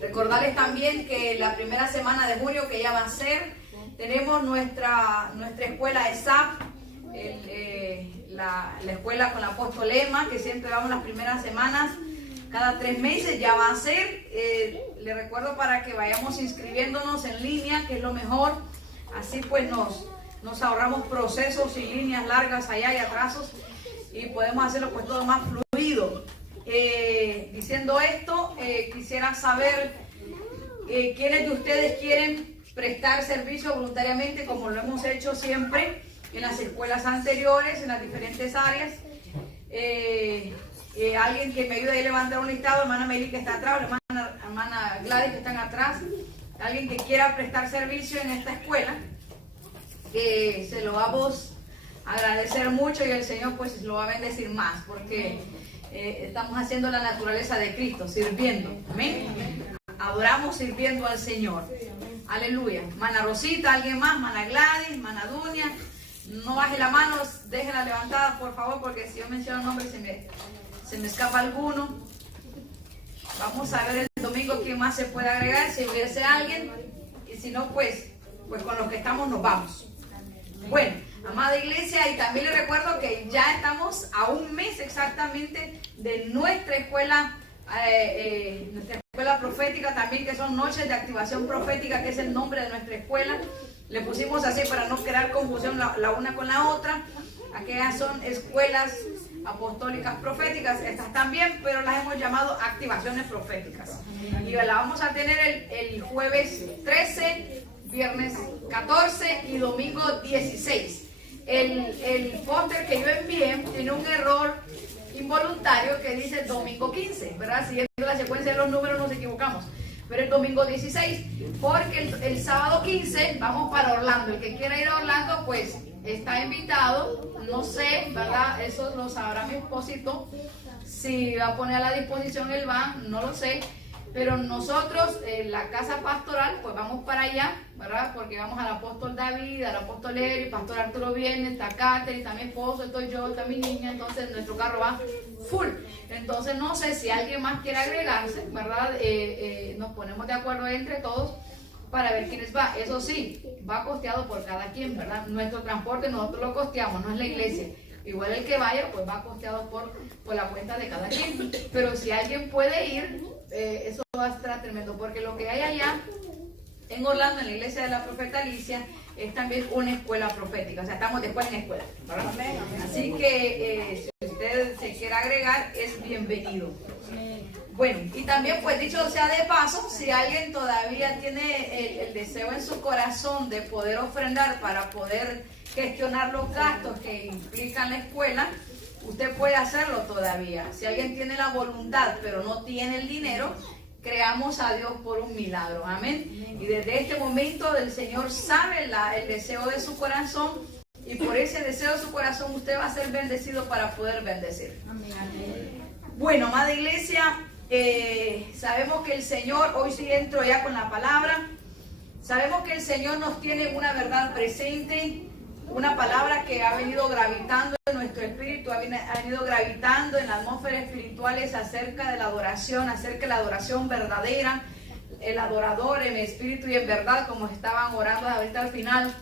Recordarles también que la primera semana de junio, que ya va a ser, tenemos nuestra escuela ESAP, la escuela con el apóstol Emma, que siempre vamos las primeras semanas, cada 3 meses, ya va a ser. Les recuerdo para que vayamos inscribiéndonos en línea, que es lo mejor. Así pues nos ahorramos procesos y líneas largas allá y atrasos, y podemos hacerlo pues todo más fluido. Diciendo esto, quisiera saber quiénes de ustedes quieren prestar servicio voluntariamente, como lo hemos hecho siempre en las escuelas anteriores, en las diferentes áreas. Alguien que me ayude a levantar un listado, hermana Meli que está atrás, hermana Gladys que están atrás. Alguien que quiera prestar servicio en esta escuela, que se lo vamos a agradecer mucho, y el Señor pues lo va a bendecir más, porque estamos haciendo la naturaleza de Cristo, sirviendo. Amén. Adoramos sirviendo al Señor. Aleluya. Mana Rosita, alguien más, mana Gladys, mana Dunia. No baje la mano, déjenla levantada, por favor, porque si yo menciono el nombre se me escapa alguno. Vamos a ver el domingo quién más se puede agregar, si hubiese alguien. Y si no, pues con los que estamos nos vamos. Bueno, amada iglesia, y también les recuerdo que ya estamos a un mes exactamente de nuestra escuela profética también, que son noches de activación profética, que es el nombre de nuestra escuela. Le pusimos así para no crear confusión la una con la otra. Aquellas son escuelas apostólicas proféticas, estas también, pero las hemos llamado activaciones proféticas. Y la vamos a tener el jueves 13, viernes 14 y domingo 16. El póster que yo envié tiene un error involuntario que dice domingo 15, ¿verdad? Siguiendo la secuencia de los números nos equivocamos. Pero el domingo 16, porque el sábado 15 vamos para Orlando. El que quiera ir a Orlando, pues está invitado. No sé, ¿verdad? Eso lo sabrá mi esposito. Si va a poner a la disposición el van, no lo sé. Pero nosotros, la casa pastoral, pues vamos para allá, ¿verdad? Porque vamos al apóstol David, al apóstol Eri, pastor Arturo viene, está Catherine, está mi esposo, estoy yo, está mi niña. Entonces nuestro carro va full. Entonces no sé si alguien más quiere agregarse, ¿verdad? Nos ponemos de acuerdo entre todos para ver quiénes va. Eso sí, va costeado por cada quien, ¿verdad? Nuestro transporte nosotros lo costeamos, no es la iglesia. Igual el que vaya, pues va costeado por la cuenta de cada quien. Pero si alguien puede ir, eso va a estar tremendo, porque lo que hay allá en Orlando, en la iglesia de la profeta Alicia, es también una escuela profética. O sea, estamos de escuela en escuela, ¿verdad? Así que si usted se quiere agregar, es bienvenido. Bueno, y también pues dicho sea de paso, si alguien todavía tiene el deseo en su corazón de poder ofrendar para poder gestionar los gastos que implican la escuela, usted puede hacerlo todavía. Si alguien tiene la voluntad pero no tiene el dinero, creamos a Dios por un milagro. Amén. Y desde este momento el Señor sabe el deseo de su corazón, y por ese deseo de su corazón usted va a ser bendecido para poder bendecir. Amén. Bueno, amada iglesia, sabemos que el Señor, hoy sí entro ya con la palabra, sabemos que el Señor nos tiene una verdad presente, una palabra que ha venido gravitando en nuestro espíritu, ha venido gravitando en la atmósfera espirituales acerca de la adoración, acerca de la adoración verdadera, el adorador en espíritu y en verdad, como estaban orando ahorita al final,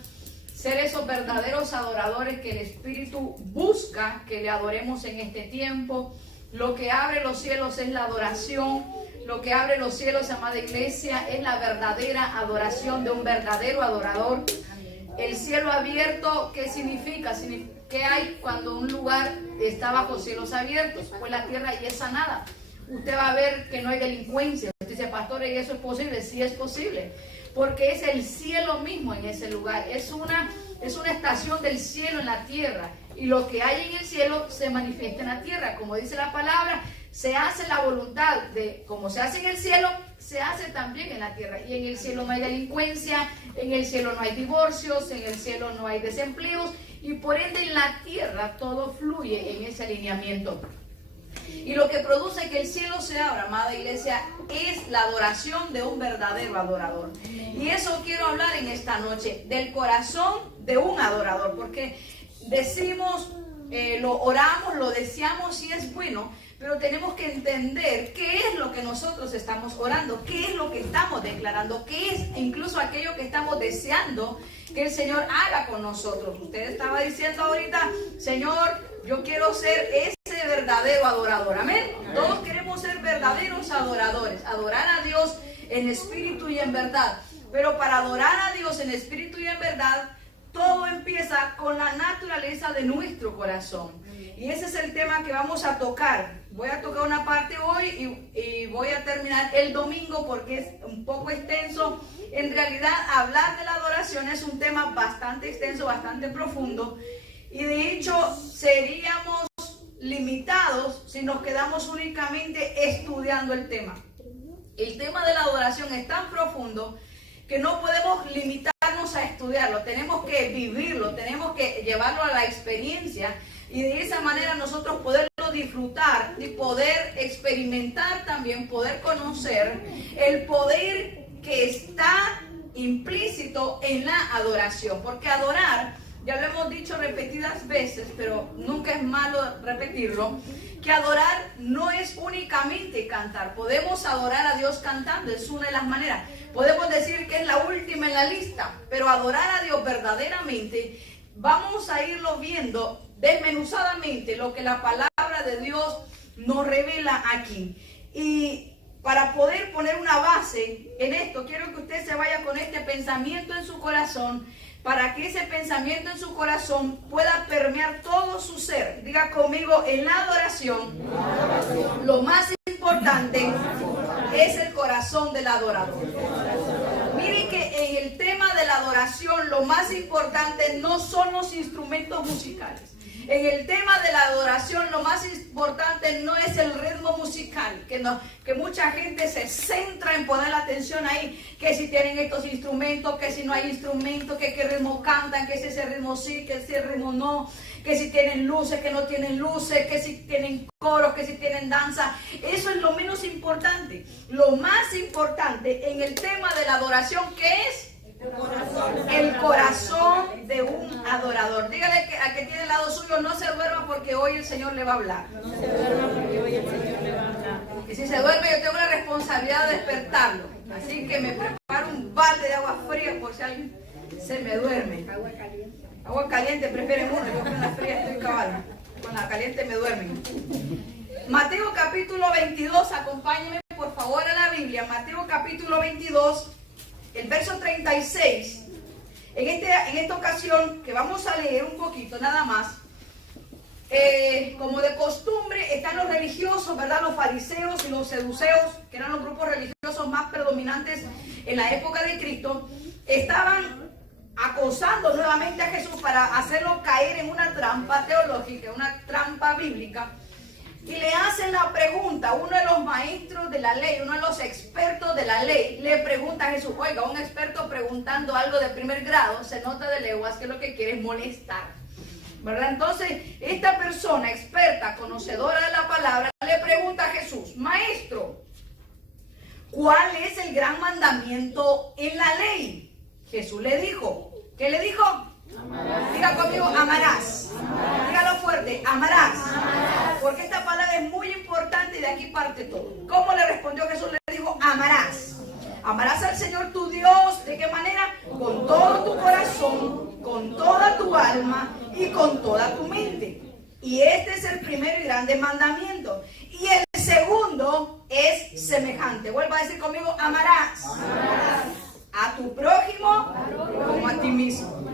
ser esos verdaderos adoradores que el Espíritu busca que le adoremos en este tiempo. Lo que abre los cielos es la adoración. Lo que abre los cielos, amada iglesia, es la verdadera adoración de un verdadero adorador. El cielo abierto, ¿qué significa? ¿Qué hay cuando un lugar está bajo cielos abiertos? Pues la tierra ya es sanada. Usted va a ver que no hay delincuencia. Usted dice, pastor, ¿y eso es posible? Sí es posible, porque es el cielo mismo en ese lugar. Es una estación del cielo en la tierra. Y lo que hay en el cielo se manifiesta en la tierra. Como dice la palabra, se hace la voluntad de, como se hace en el cielo, se hace también en la tierra. Y en el cielo no hay delincuencia, en el cielo no hay divorcios, en el cielo no hay desempleos, y por ende en la tierra todo fluye en ese alineamiento. Y lo que produce que el cielo se abra, amada iglesia, es la adoración de un verdadero adorador. Y eso quiero hablar en esta noche, del corazón de un adorador, porque decimos, lo oramos, lo deseamos y es bueno, pero tenemos que entender qué es lo que nosotros estamos orando, qué es lo que estamos declarando, qué es incluso aquello que estamos deseando que el Señor haga con nosotros. Usted estaba diciendo ahorita, Señor, yo quiero ser ese verdadero adorador. Amén. Todos queremos ser verdaderos adoradores, adorar a Dios en espíritu y en verdad. Pero para adorar a Dios en espíritu y en verdad, todo empieza con la naturaleza de nuestro corazón. Y ese es el tema que vamos a tocar. Voy a tocar una parte hoy y voy a terminar el domingo porque es un poco extenso. En realidad, hablar de la adoración es un tema bastante extenso, bastante profundo. Y de hecho, seríamos limitados si nos quedamos únicamente estudiando el tema. El tema de la adoración es tan profundo que no podemos limitarnos a estudiarlo. Tenemos que vivirlo, tenemos que llevarlo a la experiencia y de esa manera nosotros poderlo disfrutar y poder experimentar también, poder conocer el poder que está implícito en la adoración. Porque adorar, ya lo hemos dicho repetidas veces, pero nunca es malo repetirlo, que adorar no es únicamente cantar. Podemos adorar a Dios cantando, es una de las maneras. Podemos decir que es la última en la lista, pero adorar a Dios verdaderamente, vamos a irlo viendo desmenuzadamente lo que la palabra de Dios nos revela aquí. Y para poder poner una base en esto, quiero que usted se vaya con este pensamiento en su corazón, para que ese pensamiento en su corazón pueda permear todo su ser. Diga conmigo, en la adoración, lo más importante es el corazón del adorador. Miren que en el tema de la adoración, lo más importante no son los instrumentos musicales. En el tema de la adoración, lo más importante no es el ritmo musical, que mucha gente se centra en poner la atención ahí, que si tienen estos instrumentos, que si no hay instrumentos, que qué ritmo cantan, que si ese ritmo sí, que ese ritmo no, que si tienen luces, que no tienen luces, que si tienen coros, que si tienen danza. Eso es lo menos importante. Lo más importante en el tema de la adoración, ¿qué es? El corazón de un adorador. Dígale al que tiene al lado suyo, no se duerma porque hoy el Señor le va a hablar. Y si se duerme, yo tengo la responsabilidad de despertarlo. Así que me preparo un balde de agua fría por si alguien se me duerme. Agua caliente prefieren uno, yo con la fría estoy cabal. Con la caliente me duermen. Mateo capítulo 22, acompáñenme por favor a la Biblia. Mateo capítulo 22. El verso 36, en esta ocasión, que vamos a leer un poquito nada más, como de costumbre, están los religiosos, ¿verdad? Los fariseos y los seduceos, que eran los grupos religiosos más predominantes en la época de Cristo, estaban acosando nuevamente a Jesús para hacerlo caer en una trampa teológica, una trampa bíblica. Y le hacen la pregunta, uno de los maestros de la ley, uno de los expertos de la ley, le pregunta a Jesús, oiga, un experto preguntando algo de primer grado, se nota de leguas que lo que quiere es molestar, ¿verdad? Entonces, esta persona experta, conocedora de la palabra, le pregunta a Jesús, maestro, ¿cuál es el gran mandamiento en la ley? Jesús le dijo, ¿qué le dijo? Amarás. Diga conmigo, amarás. Dígalo fuerte, amarás. Porque esta palabra es muy importante y de aquí parte todo. ¿Cómo le respondió Jesús? Le dijo, amarás. Amarás al Señor tu Dios. ¿De qué manera? Con todo tu corazón, con toda tu alma y con toda tu mente. Y este es el primero y grande mandamiento. Y el segundo es semejante. Vuelva a decir conmigo, amarás. Amarás a tu prójimo como a ti mismo.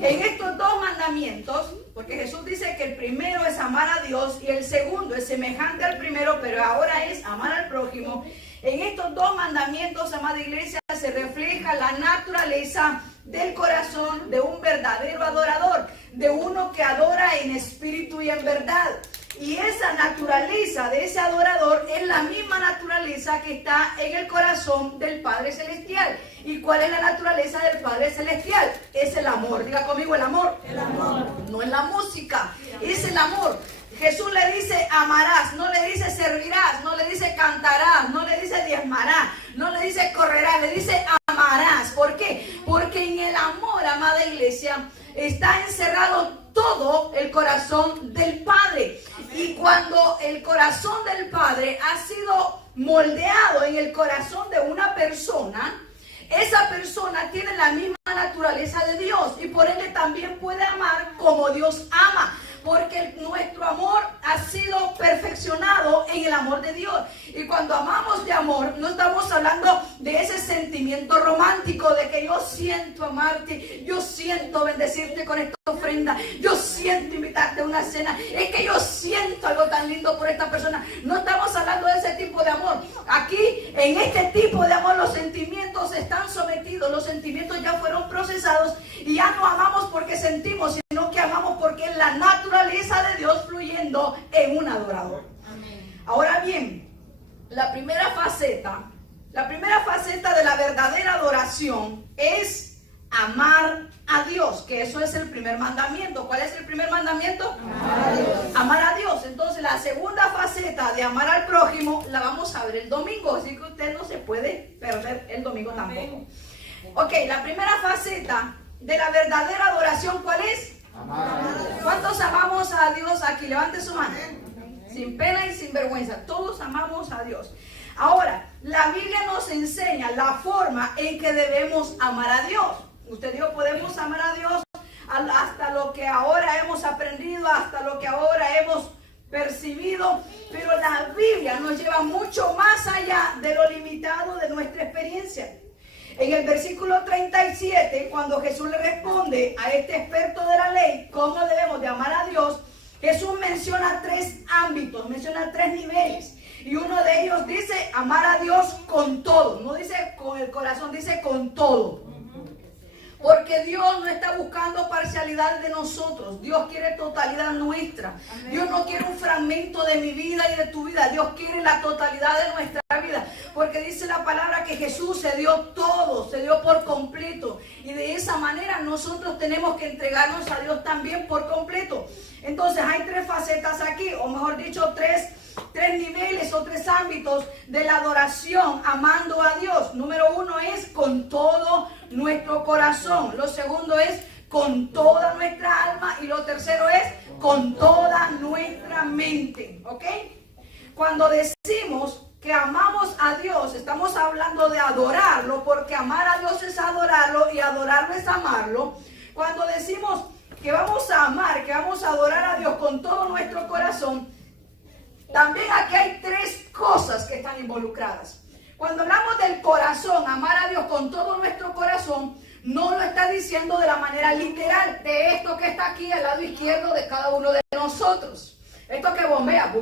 En estos dos mandamientos, porque Jesús dice que el primero es amar a Dios y el segundo es semejante al primero, pero ahora es amar al prójimo. En estos dos mandamientos, amada iglesia, se refleja la naturaleza del corazón de un verdadero adorador, de uno que adora en espíritu y en verdad. Y esa naturaleza de ese adorador es la misma naturaleza que está en el corazón del Padre Celestial. ¿Y cuál es la naturaleza del Padre Celestial? Es el amor. Diga conmigo, el amor. El amor. No es la música, es el amor. Jesús le dice amarás, no le dice servirás, no le dice cantarás, no le dice diezmarás, no le dice correrás, le dice amarás. ¿Por qué? Porque en el amor, amada iglesia, está encerrado todo el corazón del Padre. Y cuando el corazón del Padre ha sido moldeado en el corazón de una persona, esa persona tiene la misma naturaleza de Dios y por ende también puede amar como Dios ama. Porque nuestro amor ha sido perfeccionado en el amor de Dios. Y cuando amamos de amor, no estamos hablando de ese sentimiento romántico de que yo siento amarte, yo siento bendecirte con esta ofrenda, yo siento invitarte a una cena, es que yo siento algo tan lindo por esta persona. No estamos hablando de ese tipo de amor. Aquí, en este tipo de amor, los sentimientos están sometidos, los sentimientos ya fueron procesados y ya no amamos porque sentimos, sino que amamos porque es la naturaleza de Dios fluyendo en un adorador. Amén. Ahora bien, la primera faceta de la verdadera adoración es amar a Dios, que eso es el primer mandamiento. ¿Cuál es el primer mandamiento? Amar a Dios. Amar a Dios. Entonces la segunda faceta de amar al prójimo la vamos a ver el domingo, así que usted no se puede perder el domingo tampoco. Ok, la primera faceta de la verdadera adoración, ¿cuál es? Amar. ¿Cuántos amamos a Dios aquí? Levante su mano. Sin pena y sin vergüenza. Todos amamos a Dios. Ahora, la Biblia nos enseña la forma en que debemos amar a Dios. Usted dijo, podemos amar a Dios hasta lo que ahora hemos aprendido, hasta lo que ahora hemos percibido, pero la Biblia nos lleva mucho más allá de lo limitado de nuestra experiencia. En el versículo 37, cuando Jesús le responde a este experto de la ley cómo debemos de amar a Dios, Jesús menciona 3 ámbitos, menciona 3 niveles. Y uno de ellos dice amar a Dios con todo. No dice con el corazón, dice con todo. Porque Dios no está buscando parcialidad de nosotros. Dios quiere totalidad nuestra. Amén. Dios no quiere un fragmento de mi vida y de tu vida. Dios quiere la totalidad de nuestra vida. Porque dice la palabra que Jesús se dio todo, se dio por completo. Y de esa manera nosotros tenemos que entregarnos a Dios también por completo. Entonces hay 3 facetas aquí, o mejor dicho, tres niveles o 3 ámbitos de la adoración amando a Dios. Número 1 es con todo nuestro corazón. Lo segundo es con toda nuestra alma. Y lo tercero es con toda nuestra mente. ¿Ok? Cuando decimos que amamos a Dios, estamos hablando de adorarlo, porque amar a Dios es adorarlo y adorarlo es amarlo. Cuando decimos que vamos a amar, que vamos a adorar a Dios con todo nuestro corazón, también aquí hay 3 cosas que están involucradas. Cuando hablamos del corazón, amar a Dios con todo nuestro corazón, no lo está diciendo de la manera literal, de esto que está aquí al lado izquierdo de cada uno de nosotros. Esto que bombea,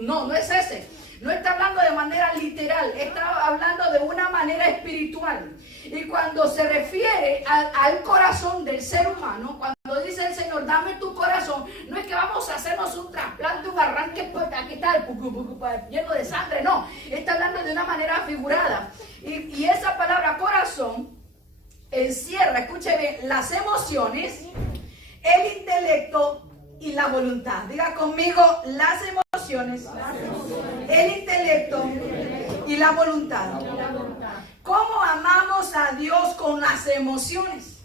no es ese. No está hablando de manera literal, está hablando de una manera espiritual. Y cuando se refiere al corazón del ser humano, cuando dice el Señor, dame tu corazón, no es que vamos a hacernos un trasplante, un arranque, aquí está lleno de sangre, no. Está hablando de una manera figurada. Y esa palabra corazón encierra, escuche bien, las emociones, el intelecto y la voluntad. Diga conmigo, las emociones, el intelecto y la voluntad. ¿Cómo amamos a Dios con las emociones?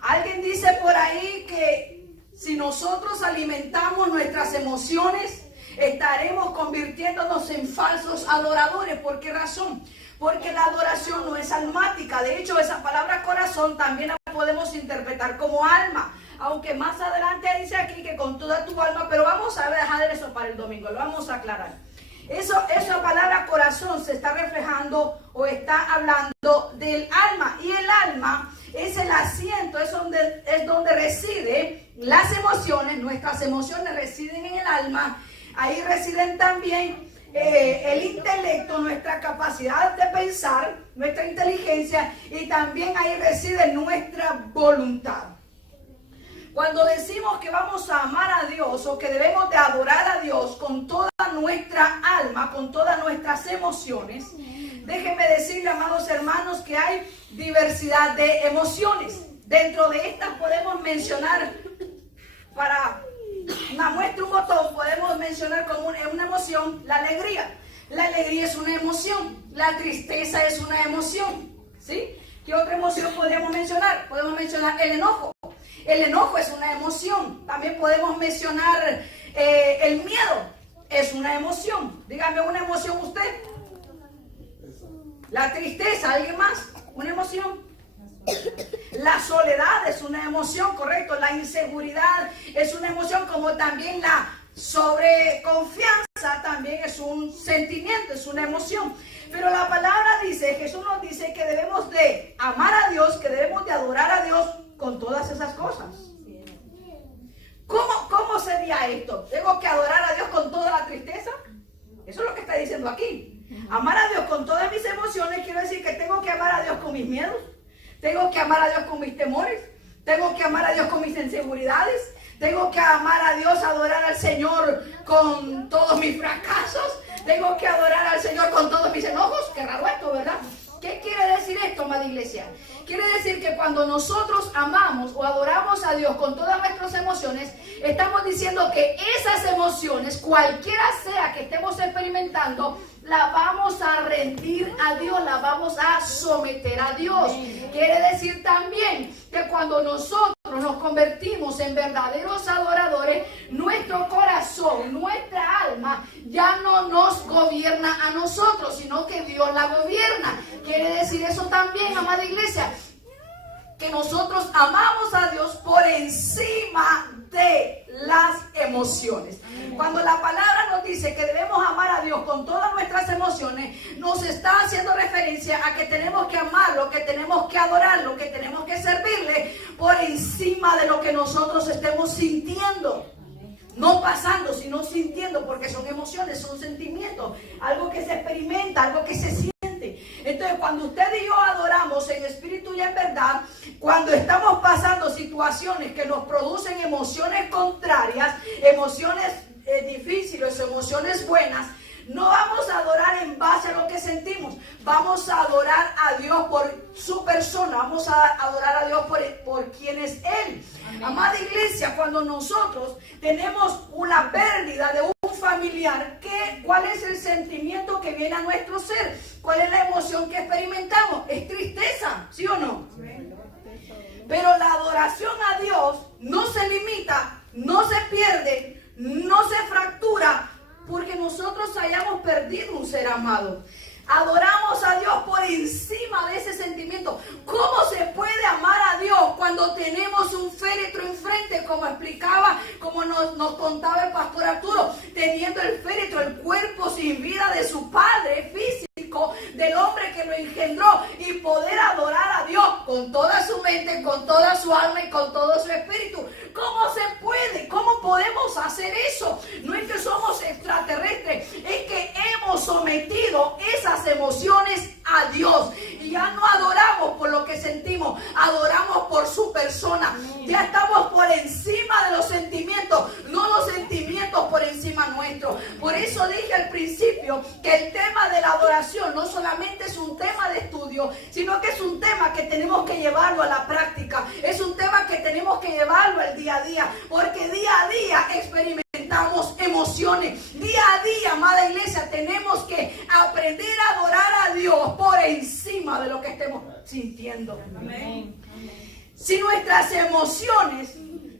Alguien dice por ahí que si nosotros alimentamos nuestras emociones, estaremos convirtiéndonos en falsos adoradores. ¿Por qué razón? Porque la adoración no es almática. De hecho, esa palabra corazón también la podemos interpretar como alma. Aunque más adelante dice aquí que con toda tu alma, pero vamos a dejar eso para el domingo, lo vamos a aclarar. Esa palabra corazón se está reflejando o está hablando del alma. Y el alma es el asiento, es donde residen las emociones. Nuestras emociones residen en el alma. Ahí residen también el intelecto, nuestra capacidad de pensar, nuestra inteligencia. Y también ahí reside nuestra voluntad. Cuando decimos que vamos a amar a Dios o que debemos de adorar a Dios con toda nuestra alma, con todas nuestras emociones, déjenme decirle, amados hermanos, que hay diversidad de emociones. Dentro de estas podemos mencionar, para una muestra, un botón, podemos mencionar como una emoción la alegría. La alegría es una emoción, la tristeza es una emoción, ¿sí? ¿Qué otra emoción podríamos mencionar? Podemos mencionar el enojo. El enojo es una emoción. También podemos mencionar el miedo. Es una emoción. Dígame una emoción usted. La tristeza, ¿alguien más? Una emoción. La soledad es una emoción, correcto. La inseguridad es una emoción, como también la sobreconfianza también es un sentimiento, es una emoción. Pero la palabra dice, Jesús nos dice que debemos de amar a Dios, que debemos de adorar a Dios con todas esas cosas. ¿Cómo sería esto? ¿Tengo que adorar a Dios con toda la tristeza? Eso es lo que está diciendo aquí. Amar a Dios con todas mis emociones quiere decir que tengo que amar a Dios con mis miedos. Tengo que amar a Dios con mis temores. Tengo que amar a Dios con mis inseguridades. Tengo que amar a Dios, adorar al Señor con todos mis fracasos. Tengo que adorar al Señor con todos mis enojos. Qué raro esto, ¿verdad? ¿Qué quiere decir esto, amada iglesia? Quiere decir que cuando nosotros amamos o adoramos a Dios con todas nuestras emociones, estamos diciendo que esas emociones, cualquiera sea que estemos experimentando, la vamos a rendir a Dios, la vamos a someter a Dios. Quiere decir también que cuando nosotros nos convertimos en verdaderos adoradores, nuestro corazón, nuestra alma ya no nos gobierna a nosotros, sino que Dios la gobierna. Quiere decir eso también, amada iglesia, que nosotros amamos a Dios por encima de las emociones. Cuando la palabra nos dice que debemos amar a Dios con todas nuestras emociones, nos está haciendo referencia a que tenemos que amarlo, que tenemos que adorarlo, que tenemos que servirle por encima de lo que nosotros estemos sintiendo. No pasando, sino sintiendo, porque son emociones, son sentimientos, algo que se experimenta, algo que se siente. Entonces, cuando usted y yo adoramos en espíritu y en verdad, cuando estamos pasando situaciones que nos producen emociones contrarias, emociones difíciles, emociones buenas, no vamos a adorar en base a lo que sentimos. Vamos a adorar a Dios por su persona. Vamos a adorar a Dios por quien es Él. Amén. Amada iglesia, cuando nosotros tenemos una pérdida de un familiar, ¿cuál es el sentimiento que viene a nuestro ser? ¿Cuál es la emoción que experimentamos? Es tristeza, ¿sí o no? Pero la adoración a Dios no se limita, no se pierde, no se fractura, porque nosotros hayamos perdido un ser amado. Adoramos a Dios por encima de ese sentimiento. ¿Cómo se puede amar a Dios cuando tenemos un féretro enfrente? Como explicaba, como nos contaba el pastor Arturo, teniendo el féretro, el cuerpo sin vida de su padre físico, del hombre que lo engendró, y poder adorar a Dios con toda su mente, con toda su alma y con todo su espíritu. ¿Cómo se puede? ¿Cómo podemos hacer eso? No es que somos extraterrestres, es que hemos sometido esas emociones a Dios y ya no adoramos por lo que sentimos, adoramos por su persona. Ya estamos por encima de los sentimientos, no los sentimientos por encima nuestro. Por eso dije al principio que el tema de la adoración no solamente es un tema de estudio, sino que es un tema que tenemos que llevarlo a la práctica, es un tema que tenemos que llevarlo al día a día, porque día a día experimentamos emociones. Día a día, amada iglesia, tenemos que aprender a adorar a Dios por encima de lo que estemos sintiendo. Amén. Si nuestras emociones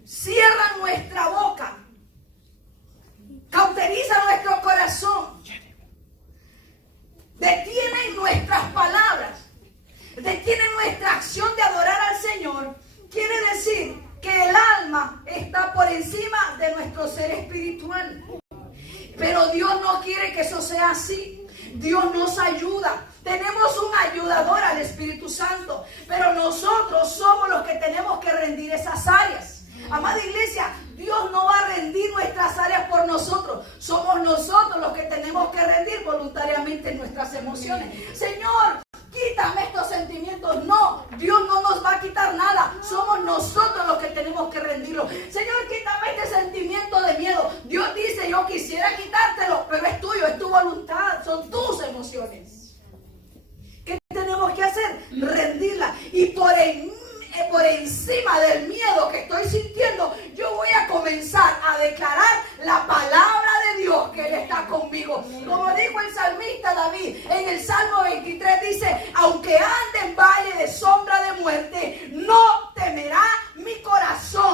cierran nuestra boca, cauterizan nuestro corazón, detienen nuestras palabras, detienen nuestra acción de adorar al Señor, quiere decir que el alma está por encima de nuestro ser espiritual. Pero Dios no quiere que eso sea así. Dios nos ayuda. Tenemos un ayudador al Espíritu Santo, pero nosotros somos los que tenemos que rendir esas áreas. Amada iglesia, Dios no va a rendir nuestras áreas por nosotros. Somos nosotros los que tenemos que rendir voluntariamente nuestras emociones. Señor, quítame estos sentimientos. No, Dios no nos va a quitar nada. Somos nosotros los que tenemos que rendirlo. Señor, quítame este sentimiento de miedo. Dios dice, yo quisiera quitártelo, pero es tuyo, es tu voluntad, son tus emociones. ¿Qué tenemos que hacer? Rendirla. Y por encima del miedo que estoy sintiendo, yo voy a comenzar a declarar la palabra de Dios, que Él está conmigo. Como dijo el salmista David en el Salmo 23, dice, aunque ande en valle de sombra de muerte, no temerá mi corazón.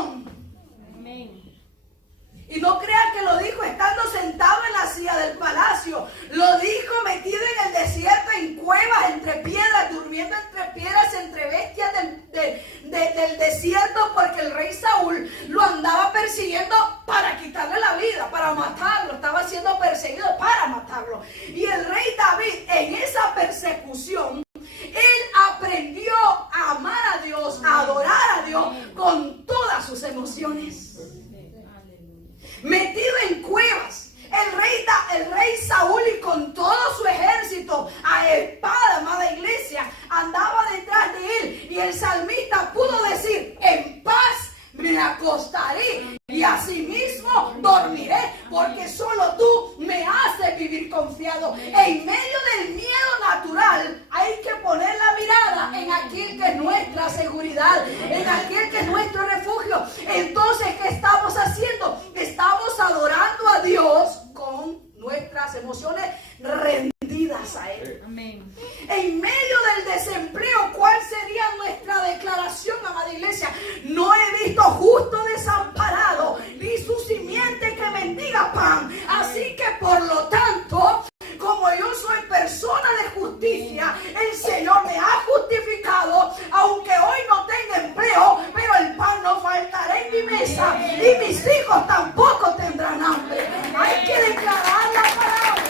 el desierto porque el rey Saúl lo andaba persiguiendo para quitarle la vida, para matarlo. Estaba siendo perseguido para matarlo. Y el rey David, en esa persecución, él aprendió a amar a Dios, a adorar a Dios con todas sus emociones. Metido en cuevas, el rey Saúl y con todo su ejército a espada, amada iglesia, andaba detrás de él. Y el salmista pudo decir: en paz me acostaré y asimismo dormiré, porque solo tú me haces vivir confiado. En medio del miedo natural hay que poner la mirada en aquel que es nuestra seguridad, en aquel que es nuestro refugio. Entonces, ¿qué estamos haciendo? Estamos adorando a Dios con nuestras emociones rendidas a Él. Amén. En medio del desempleo, ¿cuál sería nuestra declaración, amada iglesia? No he visto justo desamparado, ni su simiente que mendiga pan. Así que por lo tanto, como yo soy persona de justicia, el Señor me ha justificado, aunque hoy no tenga empleo, pero el pan no faltará en mi mesa y mis hijos tampoco tendrán hambre. Hay que declarar la palabra.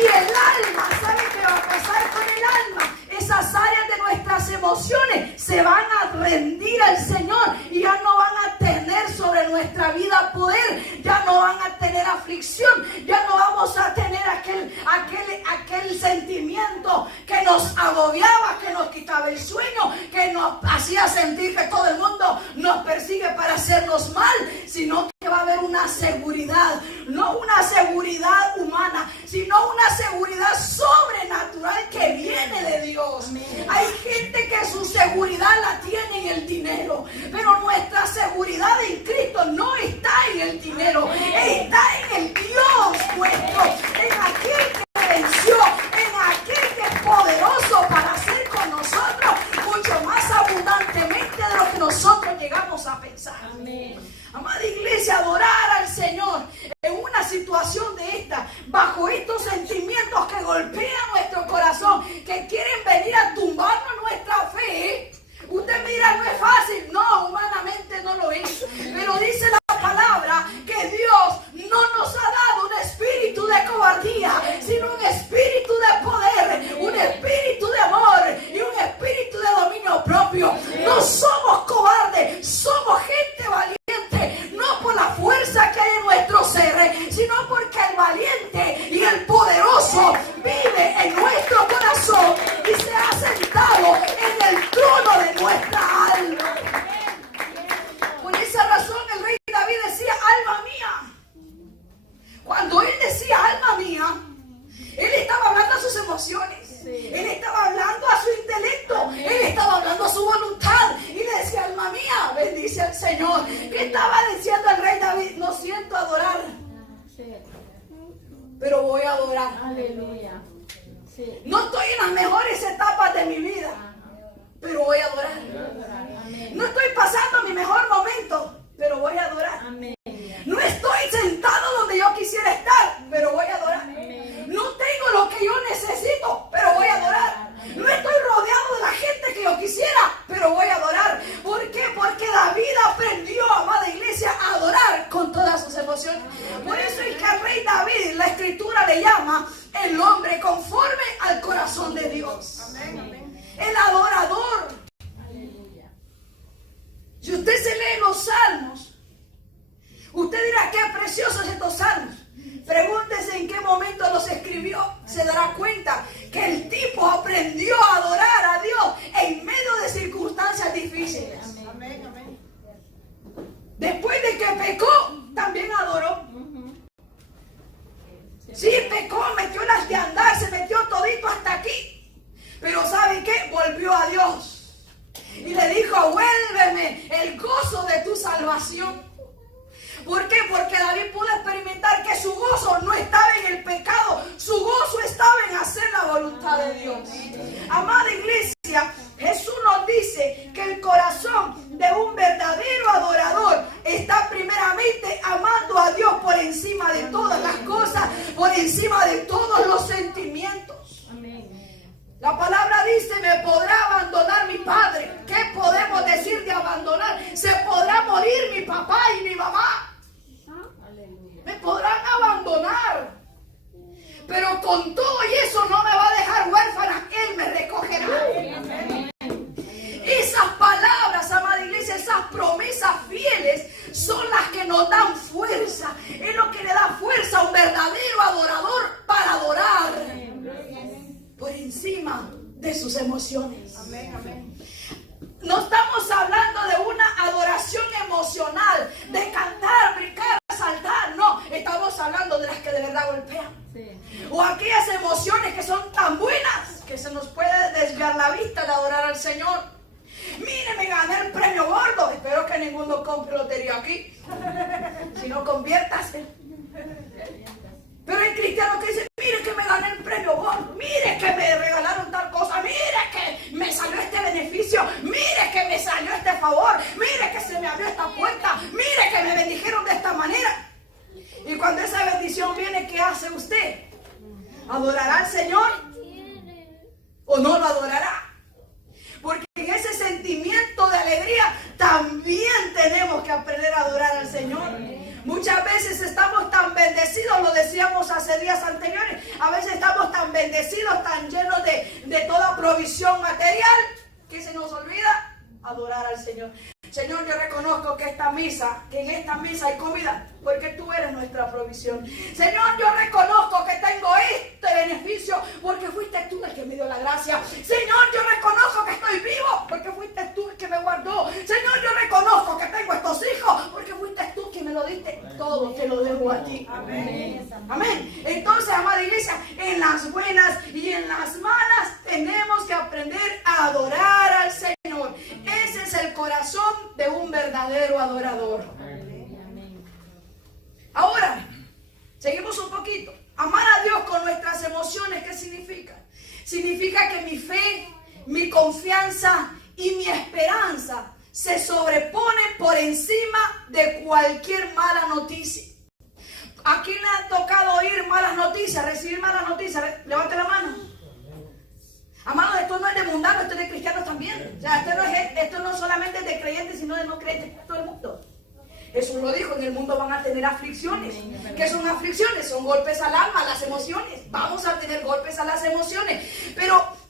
Y el alma, ¿sabe qué va a pasar con el alma? Esas áreas de nuestras emociones se van a rendir al Señor y ya no van a tener sobre nuestra vida poder, ya no van a tener aflicción, ya no vamos a tener aquel sentimiento que nos agobiaba, que nos quitaba el sueño, que nos hacía sentir que todo el mundo nos persigue para hacernos mal, sino que va a haber una seguridad, no una seguridad humana, sino una seguridad sobrenatural que viene de Dios. Hay gente que su seguridad la tiene en el dinero, pero nuestra seguridad en Cristo no está en el dinero, está en el Dios nuestro, en aquel que venció, en aquel que es poderoso para hacer con nosotros mucho más abundantemente de lo que nosotros llegamos a pensar. Amén. Amada iglesia, adorar al Señor en una situación de esta, bajo estos sentimientos que golpean nuestro corazón, que quieren venir a tumbarnos nuestra fe. Usted mira, no es fácil, no, humanamente no lo es, pero dice la palabra que Dios no nos ha dado un espíritu de cobardía, sino un espíritu de poder, un espíritu de amor y un espíritu de dominio propio. No somos cobardes, somos gente valiente, no por la fuerza que hay en nuestro ser, sino porque el valiente y el poderoso vive en nuestro corazón y se ha sentado en el trono de nuestra alma. Por esa razón el rey David decía: alma mía. Cuando él decía alma mía, él estaba hablando a sus emociones, él estaba hablando a su intelecto, él estaba hablando a su voluntad y le decía: alma mía, bendice al Señor. ¿Qué estaba diciendo el rey David? No siento adorar, pero voy a adorar. Aleluya. Sí. No estoy en las mejores etapas de mi vida, pero voy a adorar. Amén. No estoy pasando mi mejor momento, pero voy a adorar. Amén. No estoy sentado donde yo quisiera estar, pero voy a adorar. No tengo lo que yo necesito, pero voy a adorar. No estoy rodeado de la gente que yo quisiera, pero voy a adorar. ¿Por qué? Porque David aprendió, amada iglesia, a adorar con todas sus emociones. Por eso es que al rey David la escritura le llama el hombre conforme al corazón de Dios. El adorador. Si usted se lee los salmos, usted dirá: qué preciosos estos salmos. Pregúntese en qué momento los escribió. Se dará cuenta que el tipo aprendió a adorar a Dios en medio de circunstancias difíciles. Amén. Después de que pecó, también adoró. Sí, pecó, metió las de andar, se metió todito hasta aquí. Pero ¿sabe qué? Volvió a Dios y le dijo: vuélveme el gozo de tu salvación. ¿Por qué? Porque David pudo experimentar que su gozo no estaba en el pecado, su gozo estaba en hacer la voluntad de Dios. Amada iglesia, Jesús nos dice que el corazón de un verdadero adorador está primeramente amando a Dios por encima de todas las cosas, por encima de todos los sentimientos. La palabra dice: me podrá abandonar mi emociones. Amén, amén. No estamos hablando de una adoración emocional, de cantar, brincar, saltar. No, estamos hablando de las que de verdad golpean. Sí. O aquellas emociones que son tan buenas que se nos puede desviar la vista de adorar al Señor. Mire, me gané el premio gordo. Espero que ninguno compre lotería aquí. Si no, conviértase. Pero hay cristianos que dicen, mire que me gané el premio gordo, mire que me regalaron tal cosa, mire que me salió este beneficio, mire que me salió este favor, mire que se me abrió esta puerta, mire que me bendijeron de esta manera. Y cuando esa bendición viene, ¿qué hace usted? ¿Adorará al Señor o no lo adorará? Porque en ese sentimiento de alegría también tenemos que aprender a adorar al Señor. Muchas veces estamos tan bendecidos, lo decíamos hace días anteriores, a veces estamos tan bendecidos, tan llenos de toda provisión material, que se nos olvida adorar al Señor. Señor, yo reconozco que en esta mesa hay comida, porque tú eres nuestra provisión. Señor, yo reconozco que tengo este beneficio, porque fuiste tú el que me dio la gracia. Señor, yo reconozco que estoy vivo, porque fuiste tú el que me guardó. Señor, yo reconozco que tengo estos hijos, porque fuiste tú quien me lo diste. Todo te lo debo a ti. Amén. Amén. Entonces, amada iglesia, en las buenas y en las malas tenemos que aprender a adorar al Señor. Ese es el corazón de un verdadero adorador. Ahora, seguimos un poquito. Amar a Dios con nuestras emociones, ¿qué significa? Significa que mi fe, mi confianza y mi esperanza se sobreponen por encima de cualquier mala noticia. ¿A quién le ha tocado oír malas noticias, recibir malas noticias? Levante la mano. Amados, esto no es de mundanos, esto es de cristianos también. O sea, esto no solamente es de creyentes, sino de no creyentes, todo el mundo. Jesús lo dijo, en el mundo van a tener aflicciones. ¿Qué son aflicciones? Son golpes al alma, a las emociones. Vamos a tener golpes a las emociones. Pero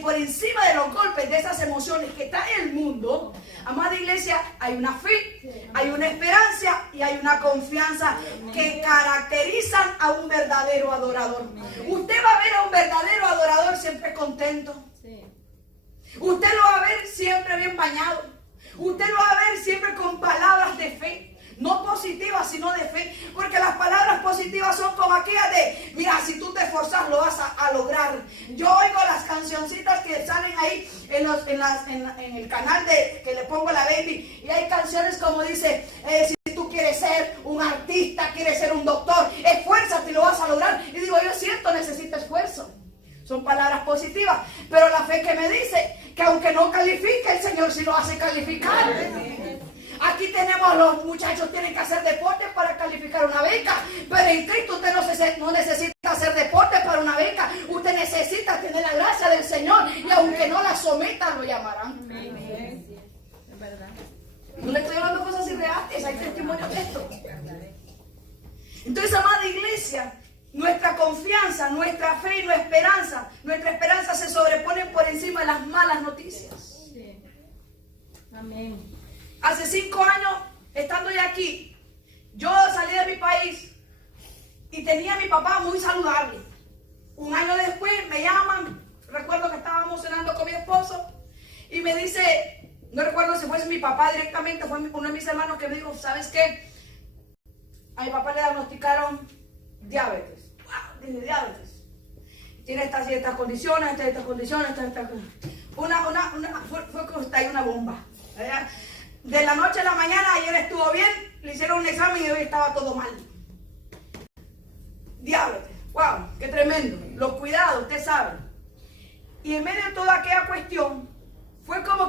por encima de los golpes de esas emociones que trae el mundo, amada iglesia, hay una fe, hay una esperanza y hay una confianza que caracterizan a un verdadero adorador. Usted va a ver a un verdadero adorador siempre contento. Usted lo va a ver siempre bien bañado. Usted lo va a ver siempre con palabras de fe. No positivas, sino de fe. Porque las palabras positivas son como aquellas de, mira, si tú te esforzas lo vas a lograr. Yo oigo las cancioncitas que salen ahí en el canal que le pongo a la baby. Y hay canciones como dice, si tú quieres ser un artista, quieres ser un doctor, esfuérzate y lo vas a lograr. Y digo, yo es cierto, necesito esfuerzo. Son palabras positivas. Pero la fe que me dice que aunque no califique, el Señor sí lo hace calificar. Aquí tenemos, los muchachos tienen que hacer deporte para calificar una beca, pero en Cristo usted no necesita hacer deporte para una beca. Usted necesita tener la gracia del Señor y aunque no la someta, lo llamarán. Es verdad. No le estoy hablando cosas irreales, hay testimonios de esto. Entonces, amada iglesia, nuestra confianza, nuestra fe y nuestra esperanza se sobreponen por encima de las malas noticias. Sí. Amén. Hace 5 años, estando ya aquí, yo salí de mi país y tenía a mi papá muy saludable. Un año después me llaman, recuerdo que estábamos cenando con mi esposo y me dice, no recuerdo si fue mi papá directamente, fue uno de mis hermanos que me dijo, ¿sabes qué? A mi papá le diagnosticaron diabetes. ¡Wow! Dice diabetes. Tiene estas condiciones, estas condiciones, fue como está ahí una bomba. ¿Verdad? De la noche a la mañana, ayer estuvo bien, le hicieron un examen y hoy estaba todo mal. Diabetes, wow, qué tremendo. Los cuidados, usted sabe. Y en medio de toda aquella cuestión, fue como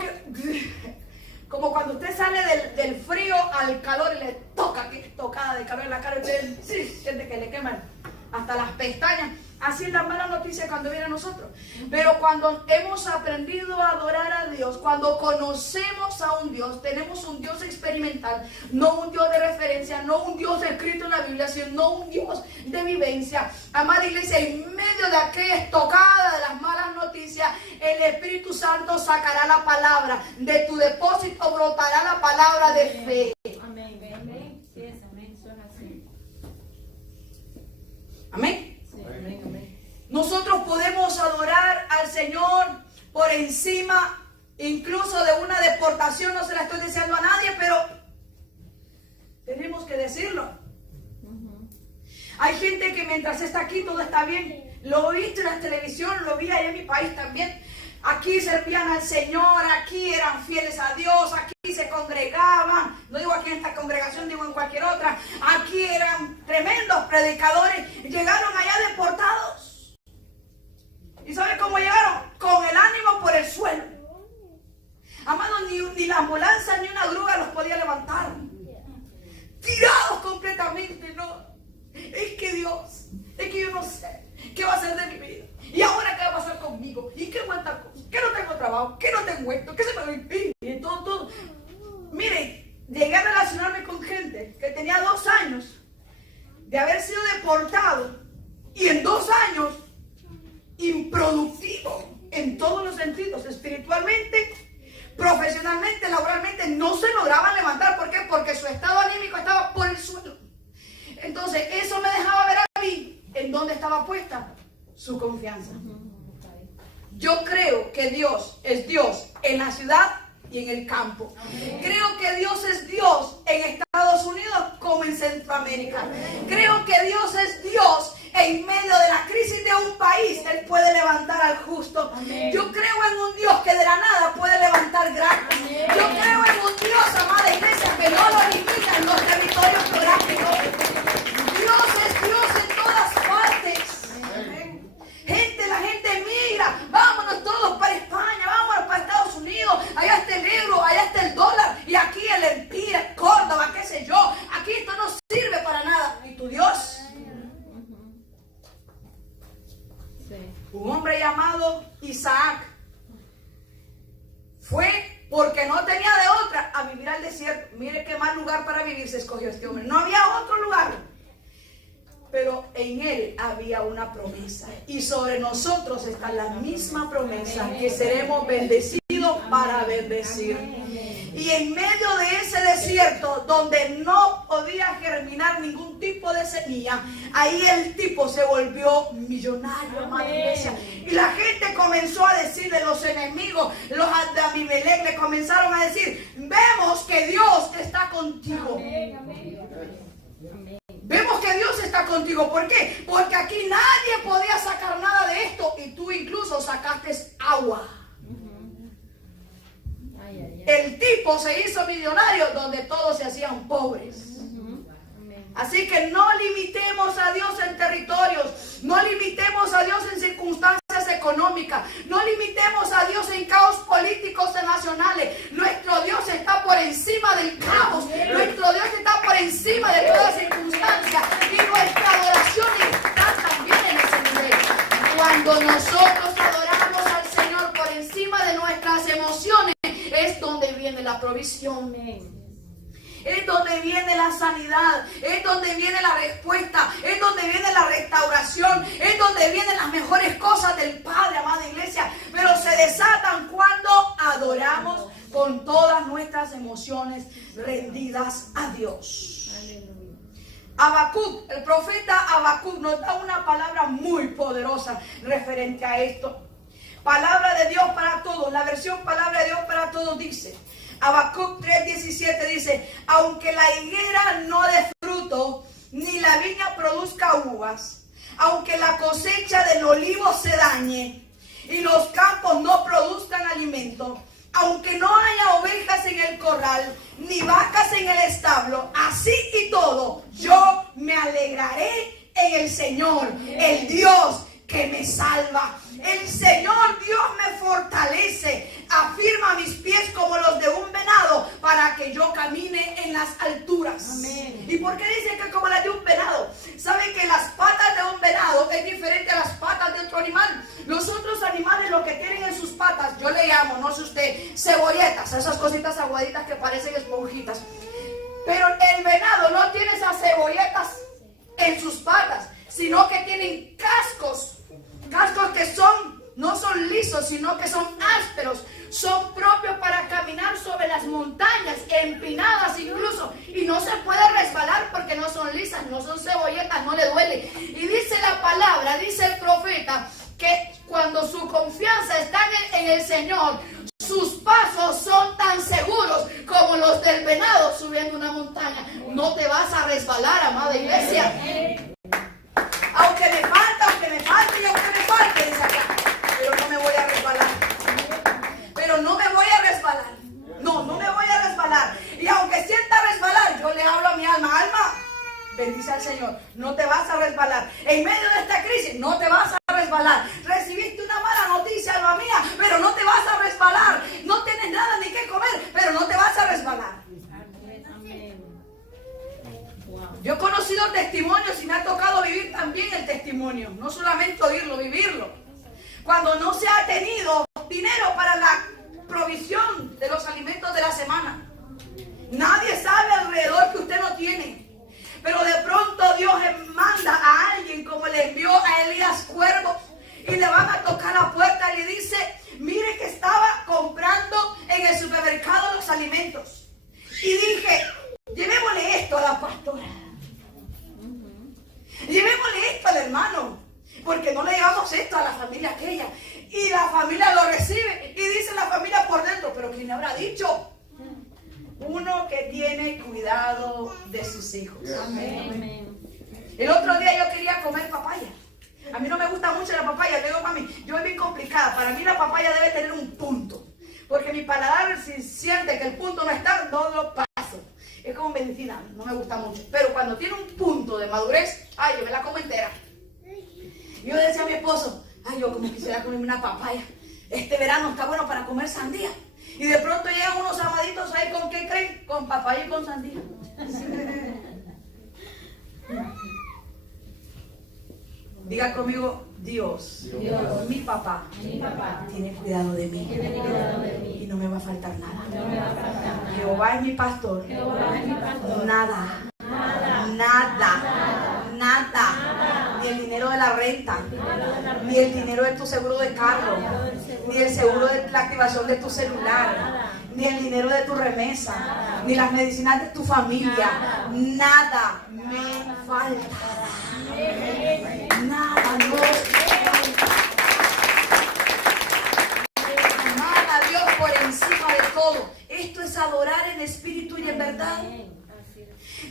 como cuando usted sale del frío al calor y le toca, tocada de calor en la cara, usted siente que le queman hasta las pestañas. Así es la mala noticia cuando viene a nosotros. Pero cuando hemos aprendido a adorar a Dios, cuando conocemos a un Dios, tenemos un Dios experimental, no un Dios de referencia, no un Dios escrito en la Biblia, sino un Dios de vivencia. Amada iglesia, en medio de aquella estocada de las malas noticias, el Espíritu Santo sacará la palabra. De tu depósito brotará la palabra de fe. Amén. Amén. Sí, es amén. Eso es así. Amén. Sí. Amén. Amén. Nosotros podemos adorar al Señor por encima incluso de una deportación. No se la estoy diciendo a nadie, pero tenemos que decirlo. Hay gente que mientras está aquí todo está bien. Lo he visto en la televisión, lo vi allá en mi país también. Aquí servían al Señor, aquí eran fieles a Dios, aquí se congregaban. No digo aquí en esta congregación, digo en cualquier otra. Aquí eran tremendos predicadores. Llegaron allá deportados. ¿Y saben cómo llegaron? Con el ánimo por el suelo. Amados, ni la ambulancia ni una grúa los podía levantar. Tirados completamente, ¿no? Es que Dios, es que yo no sé qué va a hacer de mi vida. ¿Y ahora qué va a pasar conmigo? ¿Y qué cuántas cosas? ¿Qué no tengo trabajo? ¿Qué no tengo esto? ¿Qué se me va a impedir? Y todo. Miren, llegué a relacionarme con gente que tenía 2 años de haber sido deportado y en 2 años improductivo en todos los sentidos, espiritualmente, profesionalmente, laboralmente, no se lograban levantar. ¿Por qué? Porque su estado anímico estaba por el suelo. Entonces, eso me dejaba ver a mí en dónde estaba puesta su confianza. Yo creo que Dios es Dios en la ciudad y en el campo. Creo que Dios es Dios en Estados Unidos como en Centroamérica. Creo que Dios es Dios en medio de la crisis de un país. Él puede levantar al justo. Yo creo en un Dios que de la nada puede levantar grandes. Yo creo en un Dios, amada iglesia, que no lo limita en los territorios geográficos. Dios es Dios en todas partes. Gente, la gente mira, vámonos todos para España, vámonos para Estados Unidos, allá está el euro, allá está el dólar, y aquí el Empire, Córdoba, qué sé yo, aquí esto no sirve para nada. ¿Y tu Dios? Un hombre llamado Isaac fue porque no tenía de otra a vivir al desierto. Mire qué mal lugar para vivir se escogió este hombre. No había otro lugar. Pero en él había una promesa. Y sobre nosotros está la misma promesa, que seremos bendecidos para bendecir. Y en medio de ese desierto, donde no podía germinar ningún tipo de semilla, ahí el tipo se volvió millonario, amada iglesia. Y la gente comenzó a decirle, los enemigos, los de Abimelech, le comenzaron a decir, vemos que Dios está contigo. Vemos que Dios está contigo. ¿Por qué? Porque aquí nadie podía sacar nada de esto y tú incluso sacaste agua. El tipo se hizo millonario donde todos se hacían pobres. Así que no limitemos a Dios en territorios, no limitemos a Dios en circunstancias económicas, no limitemos a Dios en caos políticos nacionales. Nuestro Dios está por encima del caos, nuestro Dios está por encima de toda circunstancia y nuestra adoración está también en ese nivel. Cuando nosotros adoramos al Señor por encima de nuestras emociones, es donde viene la provisión. Es donde viene la sanidad, es donde viene la respuesta, es donde viene la restauración, es donde vienen las mejores cosas del Padre, amada iglesia. Pero se desatan cuando adoramos con todas nuestras emociones rendidas a Dios. Habacuc, el profeta Habacuc nos da una palabra muy poderosa referente a esto. Palabra de Dios para todos, la versión palabra de Dios para todos dice, Habacuc 3:17 dice, aunque la higuera no dé fruto, ni la viña produzca uvas, aunque la cosecha del olivo se dañe, y los campos no produzcan alimento, aunque no haya ovejas en el corral, ni vacas en el establo, así y todo, yo me alegraré en el Señor, el Dios que me salva. El Señor Dios me fortalece, afirma mis pies como los de un venado para que yo camine en las alturas. Amén. ¿Y por qué dice que como las de un venado? ¿Saben que las patas de un venado es diferente a las patas de otro animal? Los otros animales lo que tienen en sus patas, yo le llamo, no sé usted, cebolletas, esas cositas aguaditas que parecen esponjitas. Pero el venado no tiene esas cebolletas en sus patas, sino que tienen cascos que no son lisos, sino que son ásperos, son propios para caminar sobre las montañas, empinadas incluso, y no se puede resbalar porque no son lisas, no son cebolletas, no le duele. Y dice la palabra, dice el profeta, que cuando su confianza está en el Señor, sus pasos son tan seguros como los del venado subiendo una montaña. No te vas a resbalar, amada iglesia. Aunque me falte y aunque me falte, dice acá, pero no me voy a resbalar. Pero no me voy a resbalar. No me voy a resbalar. Y aunque sienta resbalar, yo le hablo a mi alma, alma, bendice al Señor, no te vas a resbalar. En medio de esta crisis, no te vas a resbalar. Recibiste una mala noticia, alma mía, pero no te vas a resbalar. No tienes nada ni que comer, pero no te vas a resbalar. Yo he conocido testimonios y me ha tocado vivir también el testimonio. No solamente oírlo, vivirlo. Cuando no se ha tenido dinero para la provisión de los alimentos de la semana. Nadie sabe alrededor que usted no tiene. Pero de pronto Dios manda a alguien como le envió a Elías cuervos. Y le van a tocar la puerta y le dice, mire que estaba comprando en el supermercado los alimentos. Y dije, llevémosle esto a la pastora. Llevémosle esto al hermano, porque no le llevamos esto a la familia aquella. Y la familia lo recibe y dice la familia por dentro, pero ¿quién habrá dicho? Uno que tiene cuidado de sus hijos. Amén. El otro día yo quería comer papaya. A mí no me gusta mucho la papaya. Le digo, mami, yo soy bien complicada. Para mí la papaya debe tener un punto, porque mi paladar, si siente que el punto no está, no lo paso. Es como medicina, no me gusta mucho. Pero cuando tiene un punto de madurez, ay, yo me la como entera. Yo decía a mi esposo, ay, yo como quisiera comerme una papaya. Este verano está bueno para comer sandía. Y de pronto llegan unos amaditos ahí, ¿con qué creen? Con papaya y con sandía. Diga conmigo, Dios, mi papá, tiene cuidado de mí. Y no me va a faltar nada. Jehová es mi pastor. Nada. Ni el dinero de la renta, ni el dinero de tu seguro de carro, ni el seguro de la activación de tu celular, ni el dinero de tu remesa, ni las medicinas de tu familia. Nada me falta. Nada, no. Amar a Dios por encima de todo. Esto es adorar en espíritu y en verdad.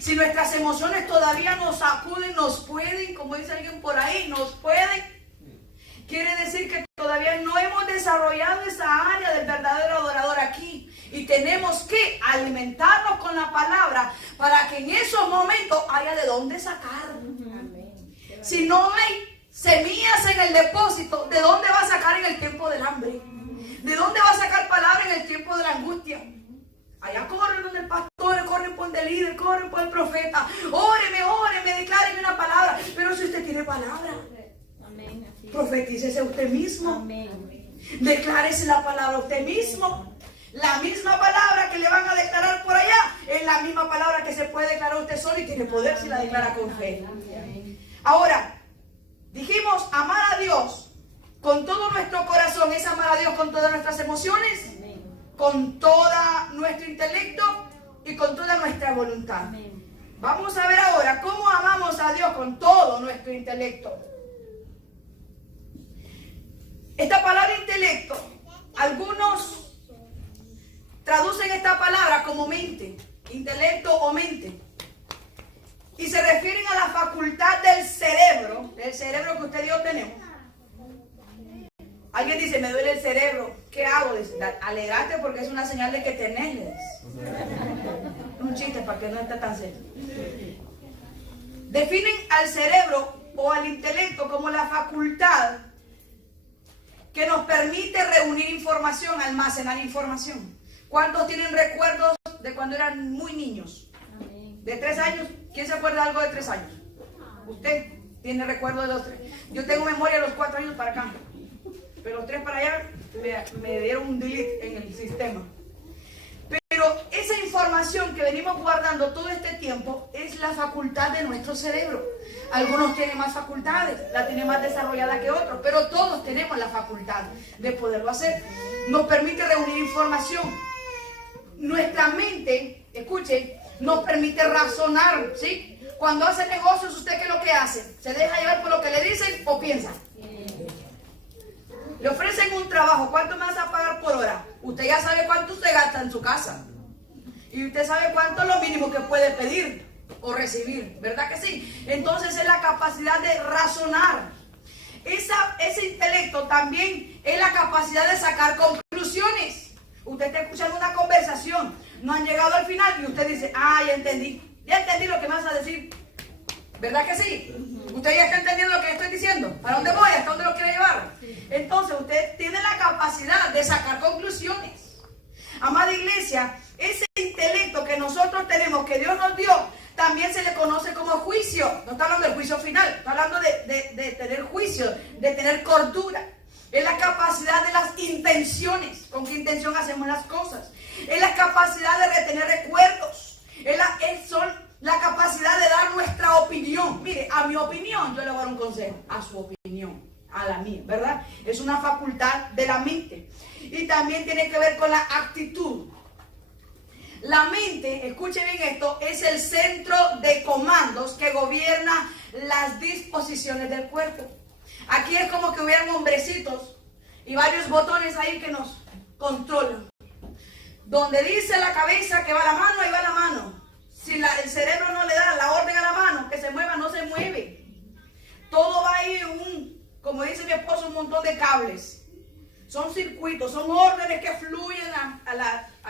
Si nuestras emociones todavía nos sacuden, nos pueden, como dice alguien por ahí, nos pueden, quiere decir que todavía no hemos desarrollado esa área del verdadero adorador aquí. Y tenemos que alimentarnos con la palabra para que en esos momentos haya de dónde sacar. Si no hay semillas en el depósito, ¿de dónde va a sacar en el tiempo del hambre? ¿De dónde va a sacar palabra en el tiempo de la angustia? Allá corren donde el pastor, corren por el líder, corren por el profeta. Óreme, decláreme una palabra. Pero si usted tiene palabra, profetícese usted mismo. Declárese la palabra usted mismo. La misma palabra que le van a declarar por allá es la misma palabra que se puede declarar usted solo y tiene poder si la declara con fe. Ahora, dijimos amar a Dios con todo nuestro corazón. ¿Es amar a Dios con todas nuestras emociones? Con todo nuestro intelecto y con toda nuestra voluntad. Vamos a ver ahora cómo amamos a Dios con todo nuestro intelecto. Esta palabra intelecto, algunos traducen esta palabra como mente, intelecto o mente. Y se refieren a la facultad del cerebro que usted y yo tenemos. Alguien dice, me duele el cerebro. ¿Qué hago? Dice, alegrate porque es una señal de que tenés. Un chiste para que no esté tan serio. Definen al cerebro o al intelecto como la facultad que nos permite reunir información, almacenar información. ¿Cuántos tienen recuerdos de cuando eran muy niños? ¿De 3 años? ¿Quién se acuerda de algo de 3 años? ¿Usted tiene recuerdo de los 3? Yo tengo memoria de los 4 años para acá. Pero los 3 para allá me dieron un delete en el sistema. Pero esa información que venimos guardando todo este tiempo es la facultad de nuestro cerebro. Algunos tienen más facultades, la tienen más desarrollada que otros, pero todos tenemos la facultad de poderlo hacer. Nos permite reunir información. Nuestra mente, escuche, nos permite razonar, ¿sí? Cuando hace negocios, ¿usted qué es lo que hace? ¿Se deja llevar por lo que le dicen o piensa? Le ofrecen un trabajo, ¿cuánto me vas a pagar por hora? Usted ya sabe cuánto usted gasta en su casa. Y usted sabe cuánto es lo mínimo que puede pedir o recibir, ¿verdad que sí? Entonces es la capacidad de razonar. Ese intelecto también es la capacidad de sacar conclusiones. Usted está escuchando una conversación, no han llegado al final y usted dice, ya entendí lo que me vas a decir. ¿Verdad que sí? Usted ya está entendiendo lo que estoy diciendo. ¿Para dónde voy? ¿Hasta dónde lo quiere llevar? Entonces usted tiene la capacidad de sacar conclusiones. Amada iglesia, ese intelecto que nosotros tenemos, que Dios nos dio, también se le conoce como juicio. No está hablando del juicio final, está hablando de tener juicio, de tener cordura. Es la capacidad de las intenciones, con qué intención hacemos las cosas. Es la capacidad de retener recuerdos. Son la capacidad de dar nuestra opinión. Mire, a mi opinión yo le voy a dar un consejo, a su opinión, a la mía, ¿verdad? Es una facultad de la mente. Y también tiene que ver con la actitud. La mente, escuche bien esto, es el centro de comandos que gobierna las disposiciones del cuerpo. Aquí es como que hubieran hombrecitos y varios botones ahí que nos controlan. Donde dice la cabeza que va la mano, ahí va la mano. Si el cerebro no le da la orden a la mano, que se mueva, no se mueve. Todo va ahí, como dice mi esposo, un montón de cables. Son circuitos, son órdenes que fluyen a